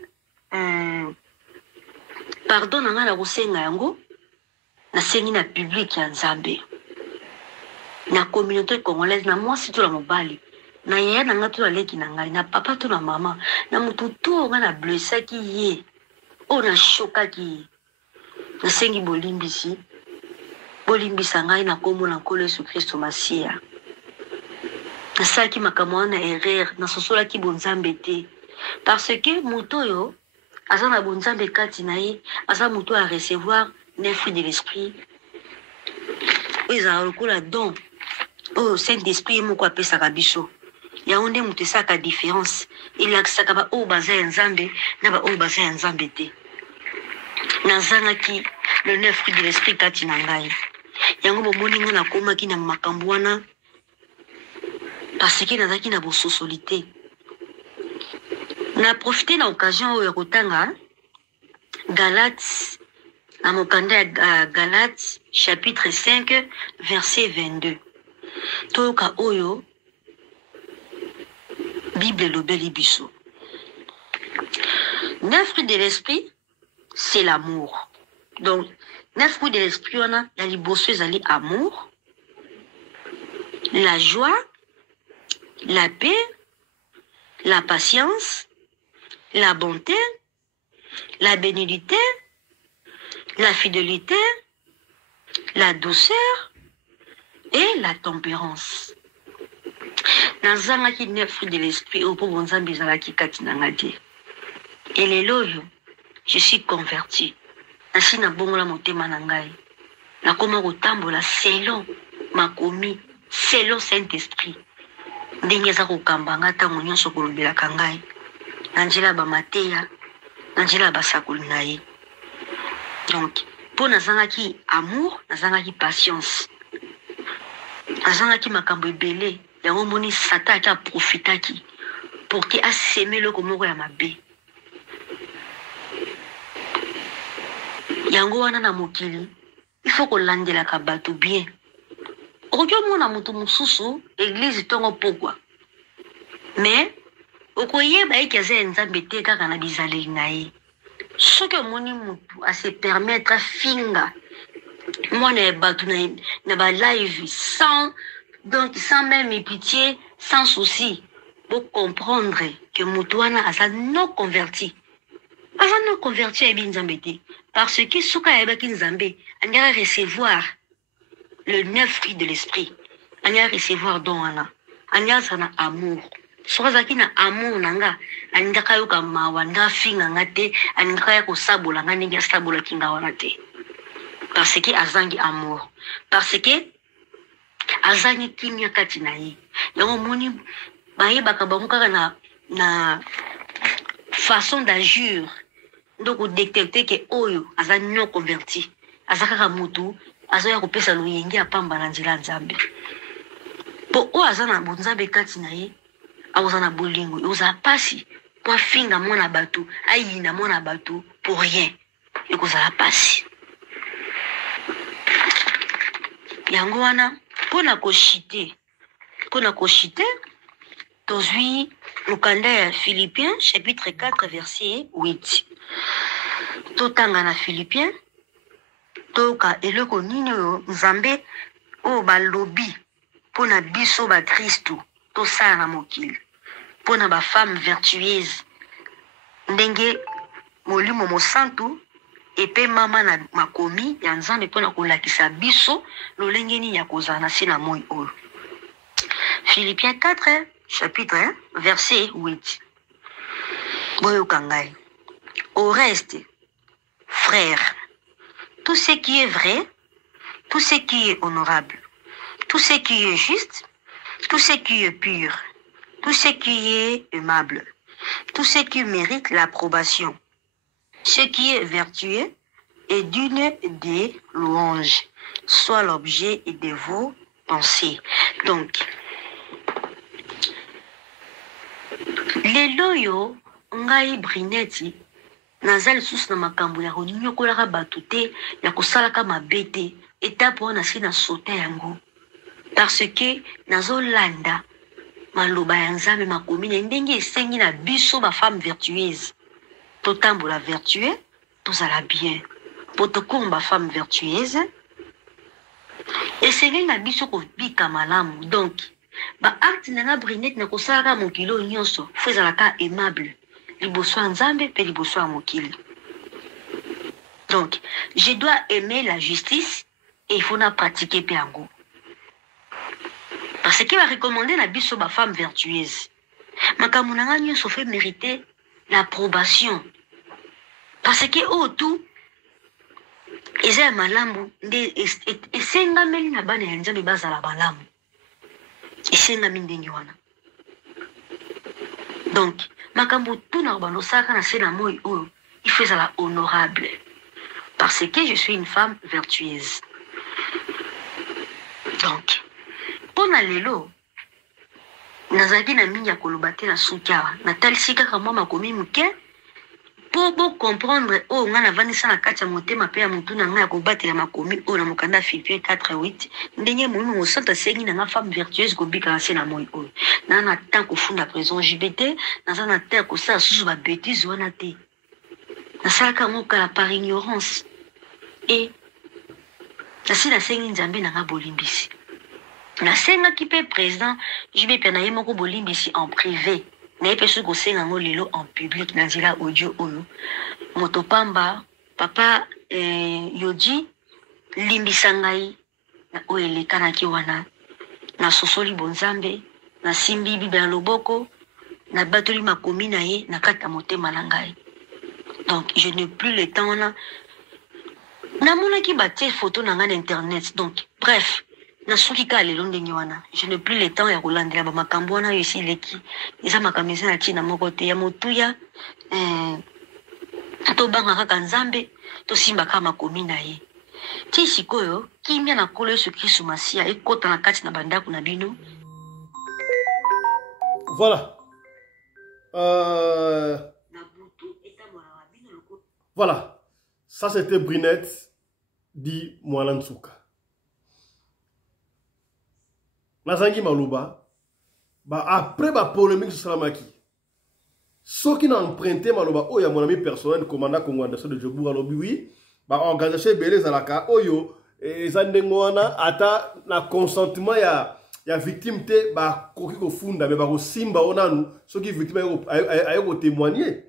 pardon na ngai na kosenga yango nasengi na public ya nzambe, na communauté congolaise, na mwasi to na mobali, na yaya na ngai to na leki na ngai, na papa to na mama, na mutu to nga na blessaki ye o na shokaki ye. Nasengi bolimbisi bolimbisa ngai na kombo na Nkolo Yesu Kristo Masiya. Nasalaki makambo wana erreur, nasosolaki bonzambe te, parce que moto oyo aza na bonzambe kati na ye, aza moto a recevoir 9 fruits de l'esprit oyo ezala lokola don oyo Saint-Esprit ye moko apesaka biso. Yango nde moto esaka différence, elakisaka ba oyo baza ya nzambe na ba oyo baza ya nzambe te. Nazangaki le 9 fruits de l'esprit kati na ngai, yango bomoni nga nakomaki na makambo wana parce que nazaki na bososoli te. Na profite na occasion oyo ya kotanga Galates, na mokanda ya Galates chapitre 5 verset 22. Toyoka oyo Bible lobeli biso. 9 fruits de l'esprit, c'est l'amour. Donc 9 fruits de l'esprit wana ya liboso ezali amour, la joie, la paix, la patience, la bonté, la bénignité, la fidélité, la douceur et la tempérance. Nazangaki 9 fruits de l'esprit au pour bonzambe ezalaki kati na nga te. Et lelo oyo je suis converti. Nasi na bongola motema na ngai. Nakoma kotambola selon makomi, selon Saint-Esprit. Ndenge eza kokamba nga ntango nyonso kolobelaka ngai na nzela bamateya, na nzela basakoli na ye. Donc mpo nazangaki amour, nazangaki patience, nazangaki makambo ebele, yango moni Satan ati aprofitaki pour ke aseme eloko moko ya mabe. Yango wana na mokili il faut kolandelaka bato bien. Okoki omona moto mosusu église ntongo pokwa, mais okoyeba eke aza ya nzambe te kaka na bizaleli na ye. Soki omoni motu ase permettre afinga mwana ya bato na balive sans même pitié, sans souci, pour comprendre que motu wana aza non converti. Aza non converti ayebi nzambe te, parce que soki ayebaki nzambe andaka recevoir le 9 fruits de l'esprit, andaka recevoir don wana, andaka na amour. Soki azalaki na amour na nga andaka yoka mawa, andaka finga nga te, andaka ya kosabola nga ndenge asabolaki nga wana te, parce que azangi amour, parce que azangi kimia kati na ye. Yango moni bayebaka bango kaka na façon d'agir, donc détecter que oyo aza non converti, aza kaka mutu azoya kopesa loyenge apamba na nzela nzambe. po o azana bonzabe kati na ye azana bolingo oza pasi po finga mona batu ayina mona batu pour rien et kozala pasi yango wana pona koshite tozwi mukanda ya Philippiens chapitre 4 verset 8 totanga na Philippiens toka eloko nini oyo nzambe o balobi pona biso ba Kristu tosala na mokili pona ba femme vertueuse ndenge molimo mosantu epe mama na makomi ya nzambe pona kolakisa biso lolenge nini ya kozala na se na moi oyo. Philippiens 4 chapitre 1 verset 8 boyoka ngai. Au reste frères, tout ce qui est vrai, tout ce qui est honorable, tout ce qui est juste, tout ce qui est pur, tout ce qui est aimable, tout ce qui mérite l'approbation, ce qui est vertueux et digne des louanges, soit l'objet de vos pensées. Donc, les loyaux, ngai Brineti, nazali sous na makambo ya konyokolaka batu te ya kosalaka mabe te étape wana si na sauté yango parce que nazolanda maloba ya nzambe makomi na ndenge esengi na biso ba femme vertueuse totambola vertueux tozala bien po tokomba femme vertueuse esengi na biso kobika malamu. Donc ba acte na Brinette na kosalaka mokilo nyonso fo ezalaka aimable liboso ya nzambe pe liboso ya mokili. Donc je dois aimer la justice et il faut na pratiquer pe yango parce qu'il va recommander la biso ba femme vertueuse makambo na nga nyonso fait mériter l'approbation parce que o tout eza ya malamu nde esengameli na bana ya nzambe bazala malamu esengami ndenge wana. Donc makambo tout na bano saka na se na moi oyo il faut ezala honorable parce que je suis une femme vertueuse. Donc pona lelo nazaki na mingi ya koloba te na suki awa natalisi kaka mwa makomi moke po comprendre oyo nga navandisa na kati ya motema mpe ya motu na nga ya kobatela makomi oyo na mokanda Philippiens 4:8 ndenge moyimo mosantu asengi na nga femme vertueuse kobika na se na moi oyo na na temps kofunda prison JBT naza na temps kosala susu babétise wana te nasalaka yango kala par ignorance et nasi nasengi nzambe na nga bolimbisi nasengaki mpe président JBP na ye moko bolimbisi en privé na ye mpe soki kosenga yango lelo en public na nzela audio oyo moto pamba papa Yoji limbisa ngai na oyo elekanaki wana na sosoli bonzambe na simbi bible na loboko na batoli makomi na ye na kati ya motema na ngai. Donc je n'ai plus le temps wana namonaki batie photo na ngai na internet. Donc bref nasuki ka lelo ndenge wana je n'ai plus le temps ya kolandela bamakambo wana oyo esi eleki eza makambo eza na ntina moko te ya motuya tobanga kaka nzambe tosimbaka makomi na ye ti sikoyo kimia na nkolo Yesu Kristu Masiya ekota na kati na bandako na bino. Voilà. Voilà. Ça c'était Brinette dit Mwalansuka. Nazangi Malouba, après la polémique sur Salamaki, ceux qui n'ont emprunté Malouba, oh, il y a mon ami personnel, commandant congolais de Djoboura Lobi, organisation Belé Zalaka, Oyo, et Zandengwana, ata na consentement ya victime te, koki ko funda, mais simba onanu, ceux qui victime ayo témoigner,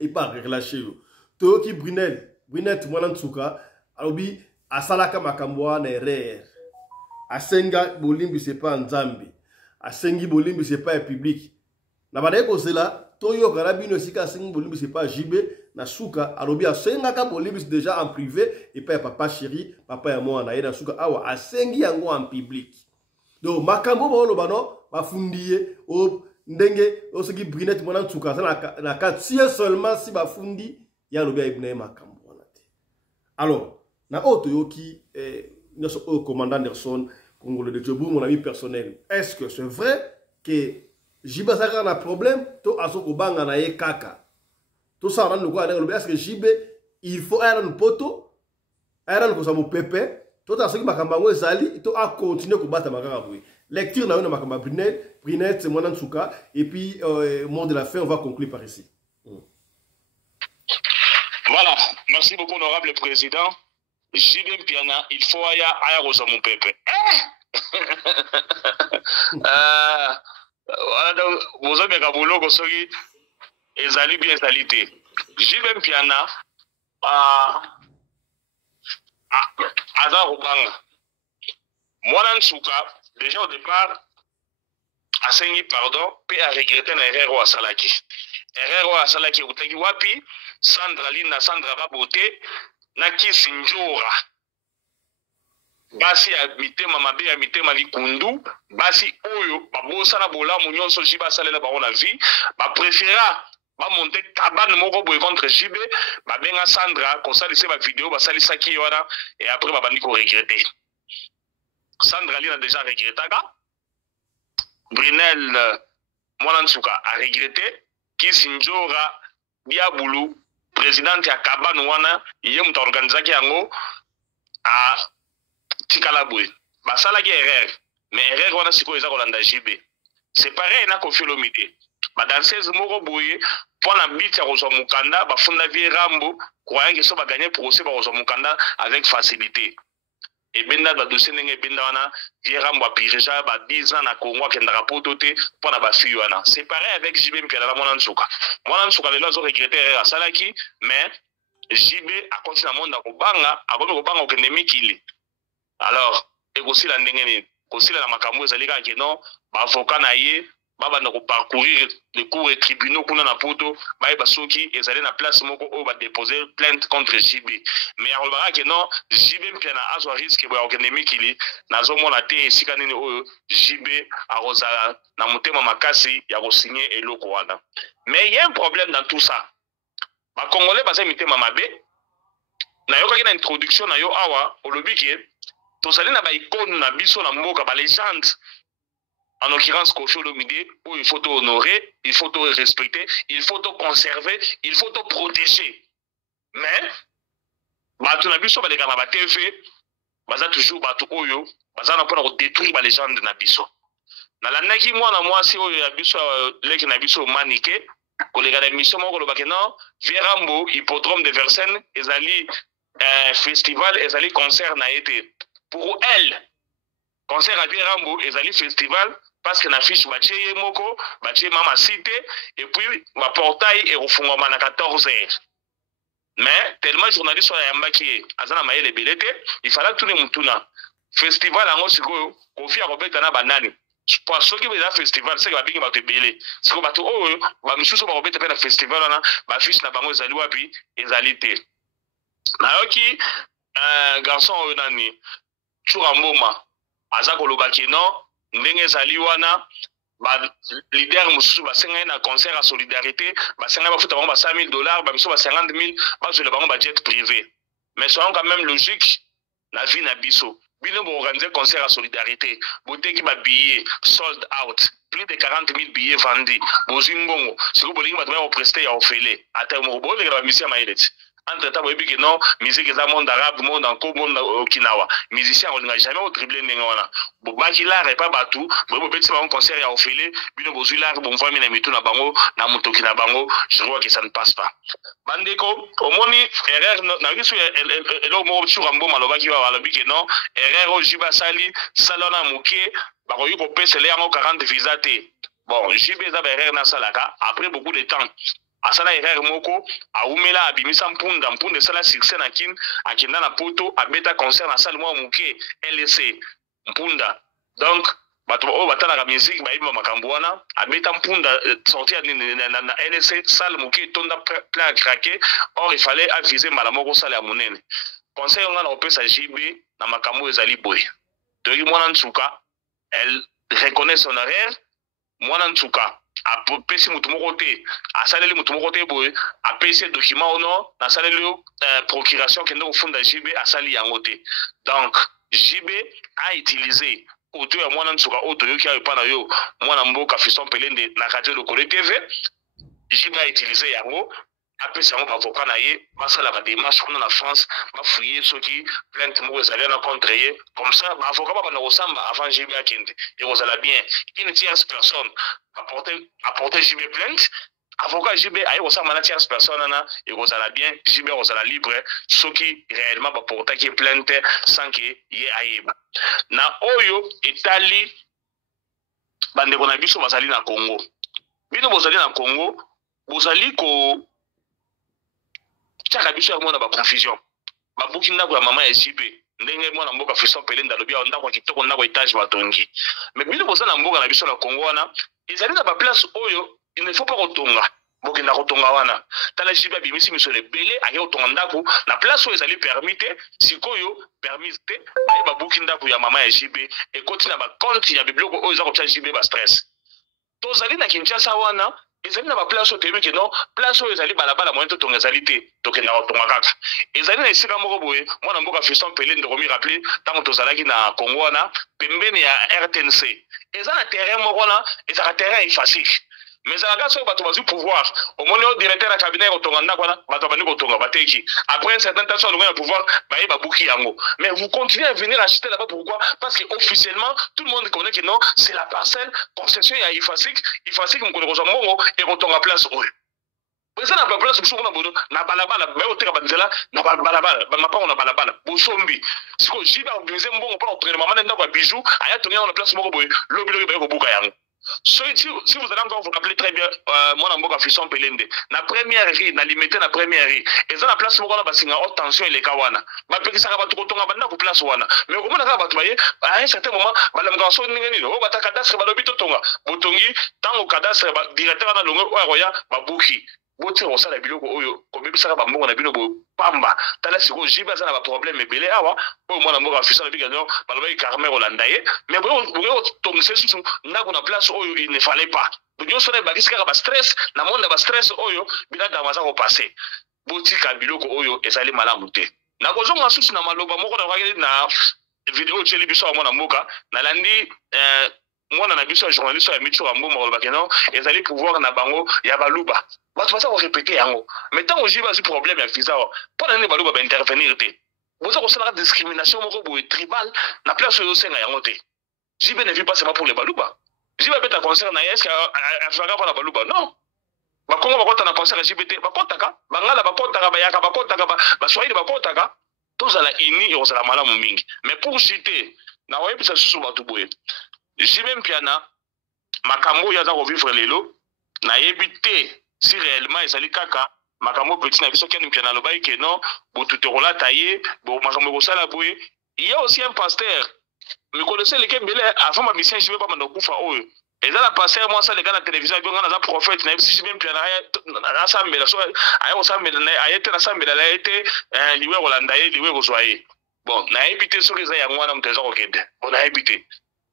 et pas relâcher. Toi qui Brinette Mwalansuka, alobi, asalaka makamboa na erreur. Asenga bolimbi c'est pas nzambi asengi bolimbi c'est pas public na badaye ko cela toyo karabino sika asengi bolimbi c'est pas JB na suka alobi asenga ka bolimbi déjà en privé et pas papa chéri papa ya moi na suka awa asengi yango en public. Donc makambo ba lo bano ba fundiye o ndenge o seki Brinette mwana suka na katie seulement si ba fundi ya lobi ibne makambo wana te. Alors na auto yoki notre commandant Anderson, Congolais de Djobo, mon ami personnel. Est-ce que c'est vrai que JB a un problème? To asoko banga na ye kaka. Tout ça, on a le est-ce que JB, il faut un poto, un ko samu pepe, tout à ce qui m'a kambango ezali, to a continuer ko battre makaka boui. Lecture na makamba Brinet, c'est mon Ansouka, et puis mot de la fin, on va conclure par ici. Voilà, merci beaucoup honorable président. JB Mpiana, il faut aya ko samu pepe. Donc, vous avez un boulot qui est bien salité. JB Mpiana, Mwana Nsouka, déjà au départ, a saigné pardon, puis a regretté l'erreur à Salaki. Erreur à Salaki, ou tagi wapi, Sandra Lina, Sandra Babote, Naki Sinjora. Basi a mitema mabe a mitema likundu basi oyo babosa na bola munyonso jiba salela ba on a vie ba préféra ba monter cabane moko boy contre JB ba benga Sandra comme ça laisser ba vidéo ba salisa ki wana et après ba bandi ko regretter. Sandra Lina déjà regretté Brunel Mwanansuka a regretté Kisinjora Biabulu président ya cabane wana yé muta organiser yango a Tikalaboué. Basala qui erreur. Mais erreur wana siko eza kolanda JB. C'est pareil na Koffi Olomide. Ba dans 16 moko boye pour la bite ya kozwa mukanda ba funda vie Rambo croyant que so ba gagner procès ba kozwa mukanda avec facilité. Et benda ba dossier ndenge benda wana vie Rambo a pirija ba 10 ans na Congo kendaka potote pour na ba fille wana. C'est pareil avec JB Mpiana na Mwana Nsouka. Mwana Nsouka lelo zo regretter erreur asalaki mais JB a continué à monda kobanga akobanga okende mikili. Alors, et aussi la ndengene, aussi la makambo ezalika ke non, ba avocat na ye, ba banda ko parcourir les cours et tribunaux kuna na poto, ba e basoki ezali na place moko o ba déposer plainte contre JB. Mais ya kolbaka ke non, JB Mpiana azwa risque bo ya okendemi kili, nazo mona te esika nini oyo JB arozala na motema makasi ya ko signer eloko wana. Mais il y a un problème dans tout ça. Ba Congolais baza mitema mabe. Na yoka ki na introduction na yo awa, olobi ke Tosali na ba icône na biso na mboka ba légende en l'occurrence Koffi Olomide où il faut te honorer, il faut te respecter, il faut te conserver, il faut te protéger. Mais batu na biso ba leka na ba TV baza toujours batu oyo baza na pona ko détruire ba légende na biso. Na landaki mwana mwasi oyo ya biso leki na biso manike ko leka na mission moko lo bakena Verambo hippodrome de Versailles ezali festival ezali concert na été. Pour elle, concert à Rambo, ils allaient festival parce que na fiche bacheye moko, bacheye mama cité et puis ma portail est au fond à 14h. Mais tellement journaliste sont yamba qui azana maye belete, il fallait tourner mutuna. Festival en osiko, Koffi a robeta na banani. Pour ceux qui veulent festival, c'est que va bien ba te belé. C'est que ba to oh, ba misusu ba robeta pe na festival na ba fiche na bango ezali wapi, ezali te. Na yoki garçon onani Churamboma azako lobaki non ndenge zali wana ba leader mususu basenga na concert à solidarité basenga ba futa ba $100,000 ba biso ba 50,000 ba zo le bango ba jet privé mais soyons quand même logique la vie na biso bino bo organiser concert à solidarité boteki ba billets sold out plus de 40,000 billets vendus bozimbongo siko bolingi ba ba prester ya ofele ata mo bo le ba misia maïlet. Entre temps, vous que non, musique est un monde arabe, monde en Congo, monde Okinawa. Musicien, on n'a jamais au triplé n'engana. Bon, Bakila est pas batou. Bon, vous faites un concert à Ophélie. Bino Bozula, bon, voit mina mitu na bango, na mutokina bango. Je vois que ça ne passe pas. Bandeko, au moni erreur, na risu elo mo Churambo malobaki wa walobi que non, erreur au Jiba Sali, salona muke, bako yuko pese le yango 40 visate. Bon, Jiba za erreur na salaka. Après beaucoup de temps. Asala erreur moko aumela abimisa mpunda sala succès na kin akenda na poto abeta concert na salle mo muke LC mpunda donc bato o batala ka musique ba yima makambo wana abeta mpunda sortir na LC salle muke tonda plein à craquer or il fallait aviser mala moko salle ya monene conseil on a opesa JB na makambo ezali boy donc Mwana Nsouka elle reconnaît son erreur Mwana Nsouka a pesi mutu moko te asaleli mutu moko te boye a pesi document ono na saleli procuration kende ofunda JB asali yango te donc JB a utilisé auto ya mwana nsuka auto yo kia pa na yo mwana mboka Fiston Pelende na radio Lokole TV. JB a utilisé yango apesa yango avocat na ye basala ba démarche kuna na France ba fouiller soki plainte moko ezali na contre ye comme ça ba avocat ba na kosamba avant JB akende et ozala bien une tierce personne apporter JB plainte avocat JB aye kosamba na tierce personne na et ozala bien JB ozala libre soki réellement ba porter qui plainte sans que ye ayeba na oyo etali bandeko na biso bazali na Congo bino bozali na Congo bozali ko chaka biso ya mwana ba confusion babuki ndako ya mama ya JB ndenge mwana mboka Fiston Pelende alobi ya ndako kitoko ndako etage batongi mais bino boza na mboka na biso na Congo wana ezali na ba place oyo il ne faut pas kotonga boki na kotonga wana tala JB bimisi miso le belé aye otonga ndako na place oyo ezali permité sikoyo permité baye babuki ndako ya mama ya JB ekoti na ba compte ya biblioko oyo za kotia JB ba stress tozali na Kinshasa wana ezali na ba place oyo tebe ke non place oyo ezali balabala moyen to tonga ezali te tokenda kotonga kaka ezali na esika moko boye mwana mboka Fiston Pelende komi rappeler tango tozalaki na Congo wana pembeni ya RTNC ezali na terrain moko wana ezaka terrain facile mais à la grâce au bateau pouvoir au moment où directeur à cabinet au Tonganda quoi bateau bani au Tonga bateki après un certain temps sur le pouvoir baï babouki yango mais vous continuez à venir acheter là-bas pourquoi parce que officiellement tout le monde connaît que non c'est la parcelle concession ya Ifasik me connaît aux mongo et on Tonga place eux mais ça n'a pas place sur na balabala mais au terrain na balabala ba mapa on a balabala bosombi ce que j'ai pas organisé mbongo pour entraînement maintenant quoi bijou aya tourner on a place moko boy lobby ba ko buka yango. Si vous allez encore vous rappeler très bien, moi, je suis Fiston Pelende. La première rue, la limité la première rue. Et ça, la place où on a passé haute tension, il est kawana. Ma petit ça va tout autant à place wana. Mais comment on a battu, à un certain moment, madame Garçon n'est venu. Oh, bata cadastre, va l'obito tonga. Botongi, tant au cadastre, directeur dans le roya, babouki. Botir au sala biloko oyo, comme ça va mbongo na bino pamba. Tala siko jiba ça na problème ebele awa. Oh moi na mboka Fiston Pelende non, baloba Carmen Holandaye. Mais bon, tombe c'est sous na kuna place oyo il ne fallait pas. Donc yo sona ba risque ba stress, na monde ba stress oyo bila da maza ko passer. Botika biloko oyo ezali malamu te. Na kozonga susu na maloba moko na wakeli na vidéo tsheli biso mwana mboka na landi mwana na biso journaliste ya Micho Rambo moloba keno ezali pouvoir na bango ya baluba. Bato basa ko répéter yango. Mais tant ojiba zi problème ya visa pour nani baluba ba intervenir te. Boza ko sala discrimination moko boye tribal na place oyo senga yango te. JB ne vit pas seulement pour les baluba. JB peut être concert na est-ce qu'à pour la baluba non. Ba Congo ba kota na concert JBT ba kota ka bangala ba kota ka ba yaka ba kota ka ba swahili ba kota ka tozala ini et ozala malamu mingi. Mais pour citer na oyebi sa susu batu boye. JB mpiana makambo ya za ko vivre lelo na yebite si réellement ezali kaka makambo petit na biso ken mpiana lobai ke non botu te rola tailler bo makambo ko sala boye. Il y a aussi un pasteur. Me connaissez les Kembele avant ma mission je vais pas m'en kufa oyo. Et là la pasteur moi ça les gars la télévision bien on a prophète na si même bien na sambela so ayo sambela na ayete na sambela la été liwe Holandaye liwe Kozwaye. Bon na habité sur les ya mwana mtezo kokende. On a habité.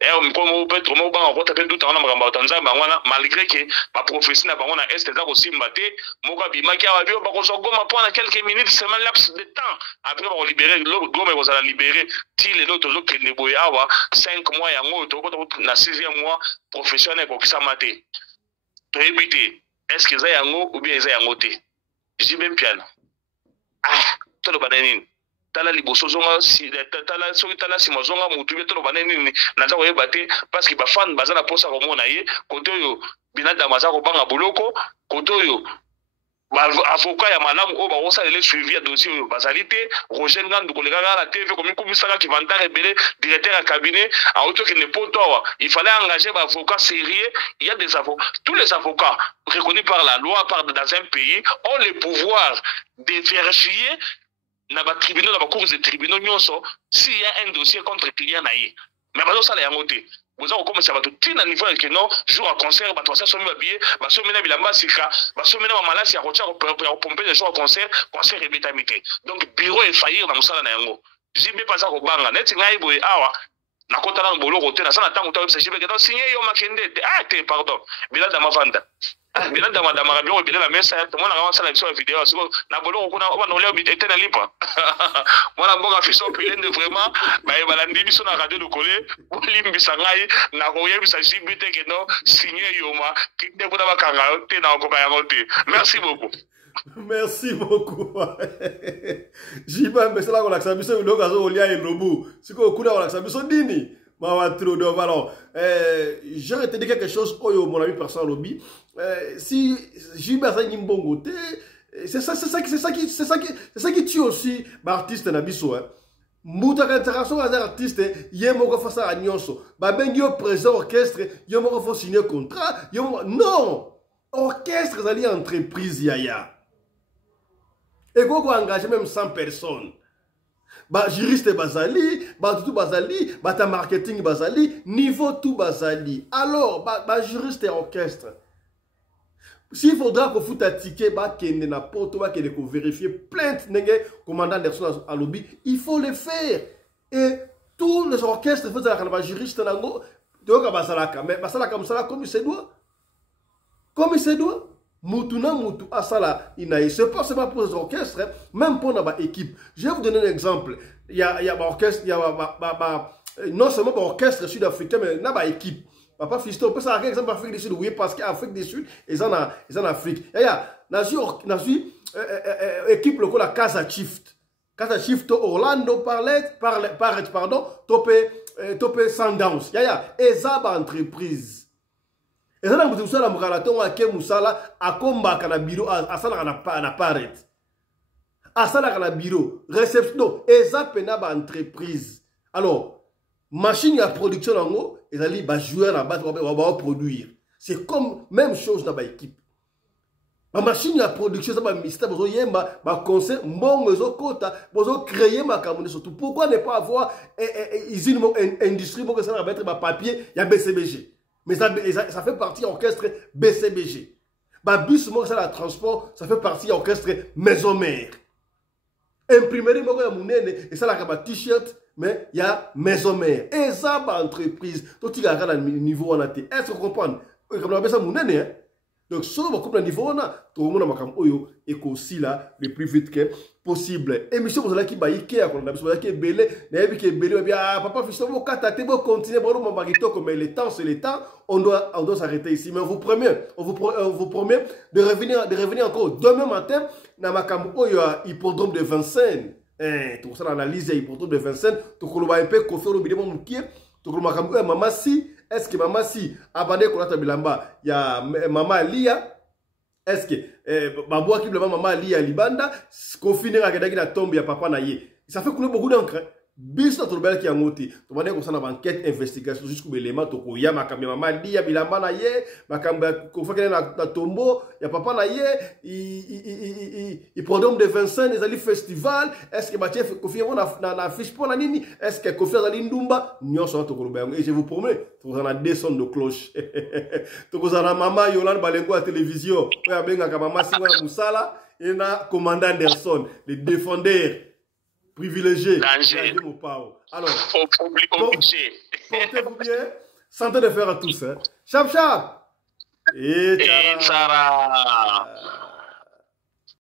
Et on comme peut trop ba on taper tout en makamba Tanzania wana malgré que ma prophétie na bango na est za ko simbate moka bimaki a bio ba ko sogoma pendant quelques minutes seulement laps de temps après on libérer l'homme ko ça libérer ti les autres zo kende boy awa 5 mois ya ngoto ko na 6e mois professionnel ko kisamate to ebité est-ce que za yango ou bien za yango te j'ai même piano to lo banani tala liboso zonga si tala soki tala si mazonga mutu beto lo baneni naza ko yebate parce que ba fan bazana posa ko mona ye koto yo binada maza ko banga boloko koto yo ba avocat ya malamu o ba osa le suivi ya dossier yo bazalité Roger Ngandu ko lega la TV comme commissaire qui vanta rebelle directeur à cabinet à auto qui ne poto il fallait engager ba avocat sérieux il y a des avocats tous les avocats reconnus par la loi dans un pays ont le pouvoir de vérifier na ba tribunal na ba cours de tribunal nyonso s'il y a un dossier contre client naie mais bazo sala yango te boza ko commencer ba tout na niveau que non jour à concert ba to ça somi ba billet ba somi na bilamba sika ba somi na malasi ya kotia ko pomper les jours à concert ebetamité donc bureau est faillir na musala na yango jibe pas ça ko banga net ngai boy awa nakota na boloko te na sana tango ta website jibe signé yo makende te pardon bila da mavanda bila da madama rabio bila la mesa to mona kama sala biso vidéo siko na boloko kuna bana oleo bitete na lipa mona mboka fiso pilende vraiment ba balandi biso na radio lokole olimbisa ngai na ko yebisa jibe te ke no signé yo ma kinde kuna bakanga te na ko kaya ngote merci beaucoup. Merci beaucoup. Jiba mbesela ko laksa biso lo kazo olia elobu. Siko kuna ko laksa biso dini. Ma wa trop de alors je vais te dire quelque chose oyo mon ami personne lobby. Si Jiba sa nyimbongo te c'est ça qui tue aussi l'artiste na biso hein. Muta interaction avec artiste yemo ko fasa a nyonso. Ba bengi au président orchestre yemo ko faut signer contrat non. Orchestre zali entreprise yaya. Et qu'on engage même 100 personnes. Bah, juriste bazali, bah, tout bazali, bah, ta marketing bazali, niveau tout bazali. Alors, bah, juriste et orchestre. S'il faudra qu'on foute un ticket, bah, qu'il n'y a pas de qu'il faut vérifier plainte, commandant Anderson à lobby, il faut le faire. Et tous les orchestres font ça, bah, juriste, donc, bah, ça la comme il se doit. Comme il se doit. Mutuna mutu asala inaï. C'est pas seulement pour les orchestres, même pour notre équipe. Je vais vous donner un exemple. Il y a orchestre, il y a non seulement pour orchestre sud-africain, mais il y a équipe. Papa Fisto, on peut savoir exemple Afrique du Sud, oui, parce qu'Afrique du Sud, ils en Afrique. Il y a équipe locale la Casa Shift. Casa Shift Orlando pardon, topé Sundowns. Il y a Ezaba entreprise. Et ça, nous sommes dans le musala à combat à bureau à ça na paret. À ça na bureau réception et ça penaba entreprise. Alors machine à production en haut et ça li ba joueur na battre va produire. C'est comme même chose dans ba équipe. Ma machine à production ça ba mystère bozo yemba ba concert mbongo zo kota bozo créer ma kamone surtout. Pourquoi ne pas avoir usine industrie pour que ça va mettre ba papier ya BCBG. Mais ça fait partie orchestre BCBG. Bah, bus, moi, ça, la transport, ça fait partie orchestre maison mère. Imprimerie, moi, et ça, la t-shirt, mais il y a maison mère. Et ça, bah, entreprise. Donc, tu regardes le niveau, on a été. Est-ce que vous comprenez? Comme on appelle ça, hein? Donc, si on coupe le niveau, on a tout le monde a oyo et aussi là le plus vite que possible. Et monsieur, vous allez qui baïké, on a besoin qui belé, n'ayez qui belé, bien papa, fils, vous catatez, vous continuez, bon, mon barito, comme le temps, c'est le temps, on doit s'arrêter ici. Mais on vous promet de revenir encore demain matin dans ma campo, il y a hippodrome de Vincennes. Tout ça, l'analyse hippodrome de Vincennes, tout le monde a un peu confié au bidon mon pied, tout le monde a un maman si. Est-ce que maman si abandé kolata bilamba ya maman Lia? Est-ce que babou qui blamba maman Lia libanda confiner à kedaki na tombe ya papa na ye? Ça fait couler beaucoup d'encre. Bis notre belle qui a monté. Tu vas dire qu'on s'en a enquête investigation jusqu'au élément to ko ya makambe maman Lia bilamba na ye, makambe ko fa na tombeau ya papa na ye, il programme de Vincennes les ali festival. Est-ce que Mathieu Kofi na fiche pour la nini? Est-ce que Kofi ali ndumba? Nyon so to ko et je vous promets, tu en a des sons de cloche. Tu ko za maman Yolande Balengo à télévision. Ya benga ka maman Singa Musala et na commandant Anderson, le défendeur privilégié. Alors, portez-vous bien. Santé de fer à tous. Hein. Chap chap. Et tchara.